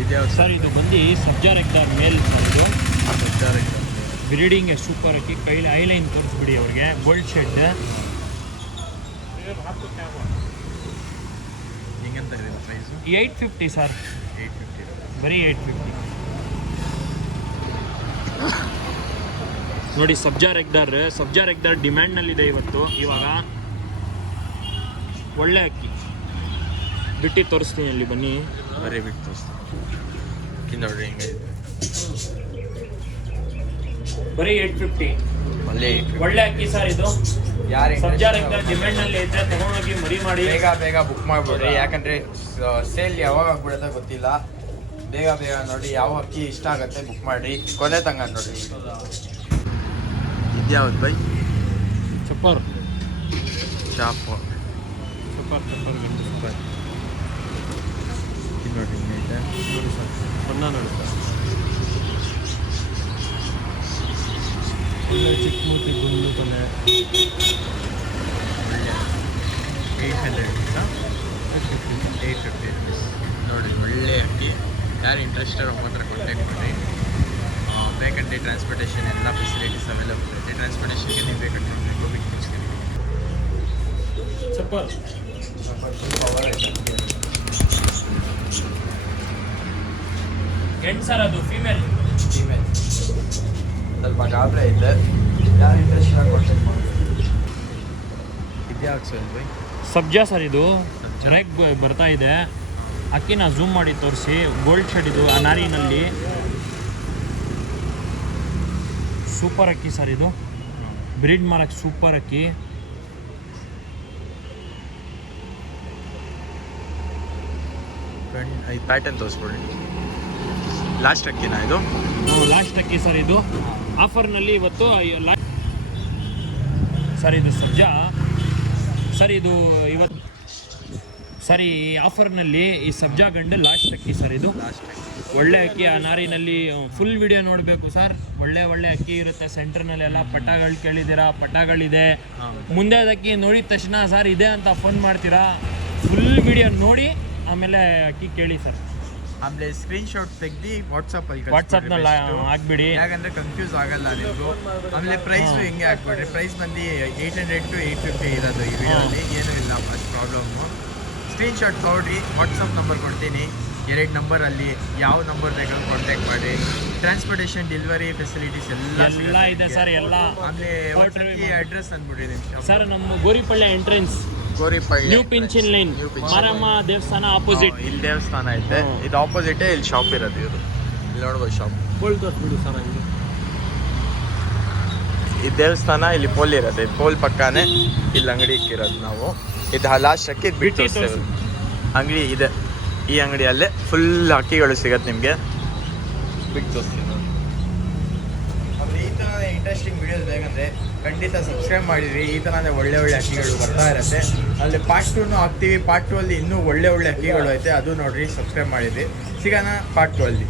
ಇದ್ಯಾವ್ದು ಸರ್ ಇದು ಬಂದು ಸಬ್ಜಾ ರೆಗ್ದಾರ್ ಮೇಲ್ ಸರ್ ಇದು. ಸಜ್ಜಾರ ಬ್ರೀಡಿಂಗ್ಗೆ ಸೂಪರ್ ಅಕ್ಕಿ. ಕೈಲಿ ಐಲೈನ್ ತೋರಿಸ್ಬಿಡಿ ಅವ್ರಿಗೆ ಗೋಲ್ಡ್ ಶೆಡ್. ಹಿಂಗಂತ ಇದೆ ಪ್ರೈಸು? 850 ಸರ್ 850 ಬರೀ 850. ನೋಡಿ ಸಬ್ಜಾ ರೆಗ್ದಾರ್ ಡಿಮ್ಯಾಂಡ್ನಲ್ಲಿದೆ ಇವಾಗ. ಒಳ್ಳೆ ಅಕ್ಕಿ ಬಿಟ್ಟು ತೋರಿಸ್ತೀನಿ, ಅಲ್ಲಿ ಬನ್ನಿ. ಬರೀ ಬಿಟ್ಟು ತೋರಿಸ್ತೀನಿ. ನೋಡ್ರಿ ಹಿಂಗೆ ಇದೆ. ಬರೀ 850. ಅಲ್ಲಿ ಒಳ್ಳೆ ಅಕ್ಕಿ ಸರ್ ಇದು. ಯಾರು ಸಬ್ಜಾ ರೆಗ್ದಾರ್ ಡಿಮ್ಯಾಂಡ್ನಲ್ಲಿ ಐತೆ, ತಗೊಂಡೋಗಿ ಮರಿ ಮಾಡಿ. ಬೇಗ ಬುಕ್ ಮಾಡಿಬಿಡ್ರಿ, ಯಾಕಂದರೆ ಸೇಲ್ ಯಾವಾಗ ಆಗ್ಬಿಡುತ್ತೆ ಗೊತ್ತಿಲ್ಲ. ಬೇಗ ನೋಡಿ ಯಾವ ಅಕ್ಕಿ ಇಷ್ಟ ಆಗುತ್ತೆ ಬುಕ್ ಮಾಡಿ. ಕೊನೆ ತಂಗ ನೋಡ್ರಿ. ಇದ್ಯಾವ್ದು ಬೈ? ಚಪ್ಪರ್ ಚಾಪು ಗಂಟು ಸೂಪರ್. ಇದು ನೋಡ್ರಿ ಹಿಂಗೈತೆ. ನೋಡಿ ಸರ್, ಸಣ್ಣ ನೋಡಿ ಸರ್. ಒಳ್ಳೆ ಚಿಕ್ಕ ಮೂತಿ ಗುಂಡು ಕೊನೆ. ಒಳ್ಳೆ 800 850 ರುಪೀಸ್. ನೋಡಿ ಒಳ್ಳೆ ಅಕ್ಕಿ. ಯಾರು ಇಂಟ್ರೆಸ್ಟೆಡ್ ಅವ್ರ ಹತ್ರ ಕಾಂಟ್ಯಾಕ್ಟ್ ಮಾಡಿ. ಬೇಕಂటే ಟ್ರಾನ್ಸ್ಪೋರ್ಟೇಷನ್ ಎಲ್ಲ ಫೆಸಿಲಿಟೀಸ್ ಅವೈಲಬಲ್ ಇದೆ. ಟ್ರಾನ್ಸ್ಪೋರ್ಟೇಷನ್ಗೆ ನೀವು ಬೇಕಂటే ಹೋಗ್ಬಿಟ್ಟು ತಿಳಿಸ್ತೀನಿ. ಚಪ್ಪಲ್ ಹೆಣ್ಣು ಸರ್ ಅದು ಫೀಮೇಲ್. ಸ್ವಲ್ಪ ಗಾಬರಿ ಐತೆ. ಯಾರು ಇಂಟ್ರೆಸ್ಟ್ ಕಾಂಟ್ಯಾಕ್ಟ್ ಮಾಡಿ. ಇದ್ಯಾವ್ದು ಸರ್ ಬೈ? ಸಬ್ಜಾ ಸರ್ ಇದು. ರೆಗ್ ಬರ್ತಾ ಇದೆ. ಅಕ್ಕಿನ ಝೂಮ್ ಮಾಡಿ ತೋರಿಸಿ. ಗೋಲ್ಡ್ ಶೆಡ್ ಇದು ಅನಾರಿನಲ್ಲಿ. ಸೂಪರ್ ಅಕ್ಕಿ ಸರ್ ಇದು. ಬ್ರೀಡ್ ಮಾಡಕ್ಕೆ ಸೂಪರ್ ಅಕ್ಕಿ. ಈ ಪ್ಯಾಟರ್ನ್ ತೋರಿಸ್ಬಿಡಿ. ಲಾಸ್ಟ್ ಅಕ್ಕಿನಾ ಇದು? ಲಾಸ್ಟ್ ಅಕ್ಕಿ ಸರ್ ಇದು. ಆಫರ್ನಲ್ಲಿ ಇವತ್ತು ಸರ್ ಇದು ಸಬ್ಜಾ ಸರ್ ಇದು ಇವತ್ತು ಸರ್ ಈ ಆಫರ್ನಲ್ಲಿ ಈ ಸಬ್ಜಾ ಗಂಡು ಲಾಸ್ಟ್ ಅಕ್ಕಿ ಸರ್ ಇದು. ಲಾಸ್ಟ್ ಅಕ್ಕಿ ಒಳ್ಳೆ ಅಕ್ಕಿ ಅನಾರಿನಲ್ಲಿ. ಫುಲ್ ವಿಡಿಯೋ ನೋಡಬೇಕು ಸರ್. ಒಳ್ಳೆ ಅಕ್ಕಿ ಇರುತ್ತೆ. ಸೆಂಟರ್ನಲ್ಲೆಲ್ಲ ಪಟಾಗಳು ಕೇಳಿದ್ದೀರಾ, ಪಟಾಗಳಿದೆ. ಮುಂದೆ ಅದಕ್ಕಿ ನೋಡಿದ ತಕ್ಷಣ ಸರ್ ಇದೆ ಅಂತ ಫೋನ್ ಮಾಡ್ತೀರಾ. ಫುಲ್ ವಿಡಿಯೋ ನೋಡಿ ಆಮೇಲೆ ಅಕ್ಕಿ ಕೇಳಿ ಸರ್. ಆಮೇಲೆ ಸ್ಕ್ರೀನ್ಶಾಟ್ ತೆಗ್ದು ವಾಟ್ಸಪ್ನಲ್ಲಿ ಹಾಕ್ಬಿಡಿ, ಯಾಕಂದರೆ ಕನ್ಫ್ಯೂಸ್ ಆಗಲ್ಲ ನಿಮಗೂ. ಆಮೇಲೆ ಪ್ರೈಸು ಹಿಂಗೆ ಹಾಕ್ಬಿಡ್ರಿ. ಪ್ರೈಸ್ ಬಂದು 800 to 850 ಇರೋದು ಈ ವಿಡಿಯೋದಲ್ಲಿ. ಏನೂ ಇಲ್ಲ ಅಷ್ಟು ಪ್ರಾಬ್ಲಮ್ಮು. ಸ್ಕ್ರೀನ್ಶಾಟ್ ತೊಗೊಳ್ರಿ, ವಾಟ್ಸಪ್ ನಂಬರ್ ಕೊಡ್ತೀನಿ. 2 ನಂಬರಲ್ಲಿ ಯಾವ ನಂಬರ್ ಬೇಕಾದ್ರೂ ಕಾಂಟ್ಯಾಕ್ಟ್ ಮಾಡಿ. ಟ್ರಾನ್ಸ್ಪೋರ್ಟೇಷನ್ ಡೆಲಿವರಿ ಫೆಸಿಲಿಟೀಸ್ ಎಲ್ಲ ಇದೆ ಸರ್, ಎಲ್ಲ. ಆಮೇಲೆ ಅಡ್ರೆಸ್ ಅಂದ್ಬಿಡಿ ನಿಮ್ಮ ಸರ್ ನಮ್ಮ ಗೋರಿಪಳ್ಳಿ ಎಂಟ್ರೆನ್ಸ್, ಗೋರಿಪಳ್ಳಿ ನ್ಯೂ ಪಿಂಚಿನ್ ಲೈನ್, ಮಾರಮ್ಮ ದೇವಸ್ಥಾನ ಆಪೋಸಿಟ್. ಇಲ್ಲಿ ದೇವಸ್ಥಾನ ಐತೆ, ಇದು ಆಪೋಸಿಟೇ ಇಲ್ಲಿ ಶಾಪ್ ಇರೋದು. ಇವರು ಇಲ್ಲಿ ನೋಡ್ಬೋದು ಶಾಪ್. ಬೋಲ್ಟ್ ತೋರಿಸ್ಬಿಡಿ ಸರ್ ಹಂಗೆ. ಈ ದೇವಸ್ಥಾನ ಇಲ್ಲಿ ಪೋಲ್ ಇರೋದು, ಇದು ಪೋಲ್ ಪಕ್ಕನೇ ಇಲ್ಲಿ ಅಂಗಡಿ ಇಕ್ಕಿರೋದು ನಾವು. ಇದು ಲಾಸ್ಟ್ ಅಕ್ಕಿ ಇದು ಬಿಟ್ಟು ತೋರಿಸ್ತೇವೆ. ಅಂಗಡಿ ಇದೆ, ಈ ಅಂಗಡಿಯಲ್ಲೇ ಫುಲ್ ಅಕ್ಕಿಗಳು ಸಿಗತ್ತೆ ನಿಮಗೆ. ಬಿಟ್ಟು ತೋರಿಸ್ತೀವಿ. ಆಮೇಲೆ ಈ ಥರ ಇಂಟ್ರೆಸ್ಟಿಂಗ್ ವಿಡಿಯೋಸ್ ಬೇಕಂದರೆ ಖಂಡಿತ ಸಬ್ಸ್ಕ್ರೈಬ್ ಮಾಡಿರಿ. ಈ ಥರನೇ ಒಳ್ಳೆ ಒಳ್ಳೆ ಅಕ್ಕಿಗಳು ಬರ್ತಾ ಇರುತ್ತೆ. ಅಲ್ಲಿ ಪಾರ್ಟ್ 2 ಹಾಕ್ತೀವಿ. ಪಾರ್ಟ್ 2 ಅಲ್ಲಿ ಇನ್ನೂ ಒಳ್ಳೆ ಒಳ್ಳೆ ಅಕ್ಕಿಗಳು ಐತೆ, ಅದು ನೋಡಿರಿ, ಸಬ್ಸ್ಕ್ರೈಬ್ ಮಾಡಿರಿ. ಸಿಗೋಣ ಪಾರ್ಟ್ 2 ಅಲ್ಲಿ.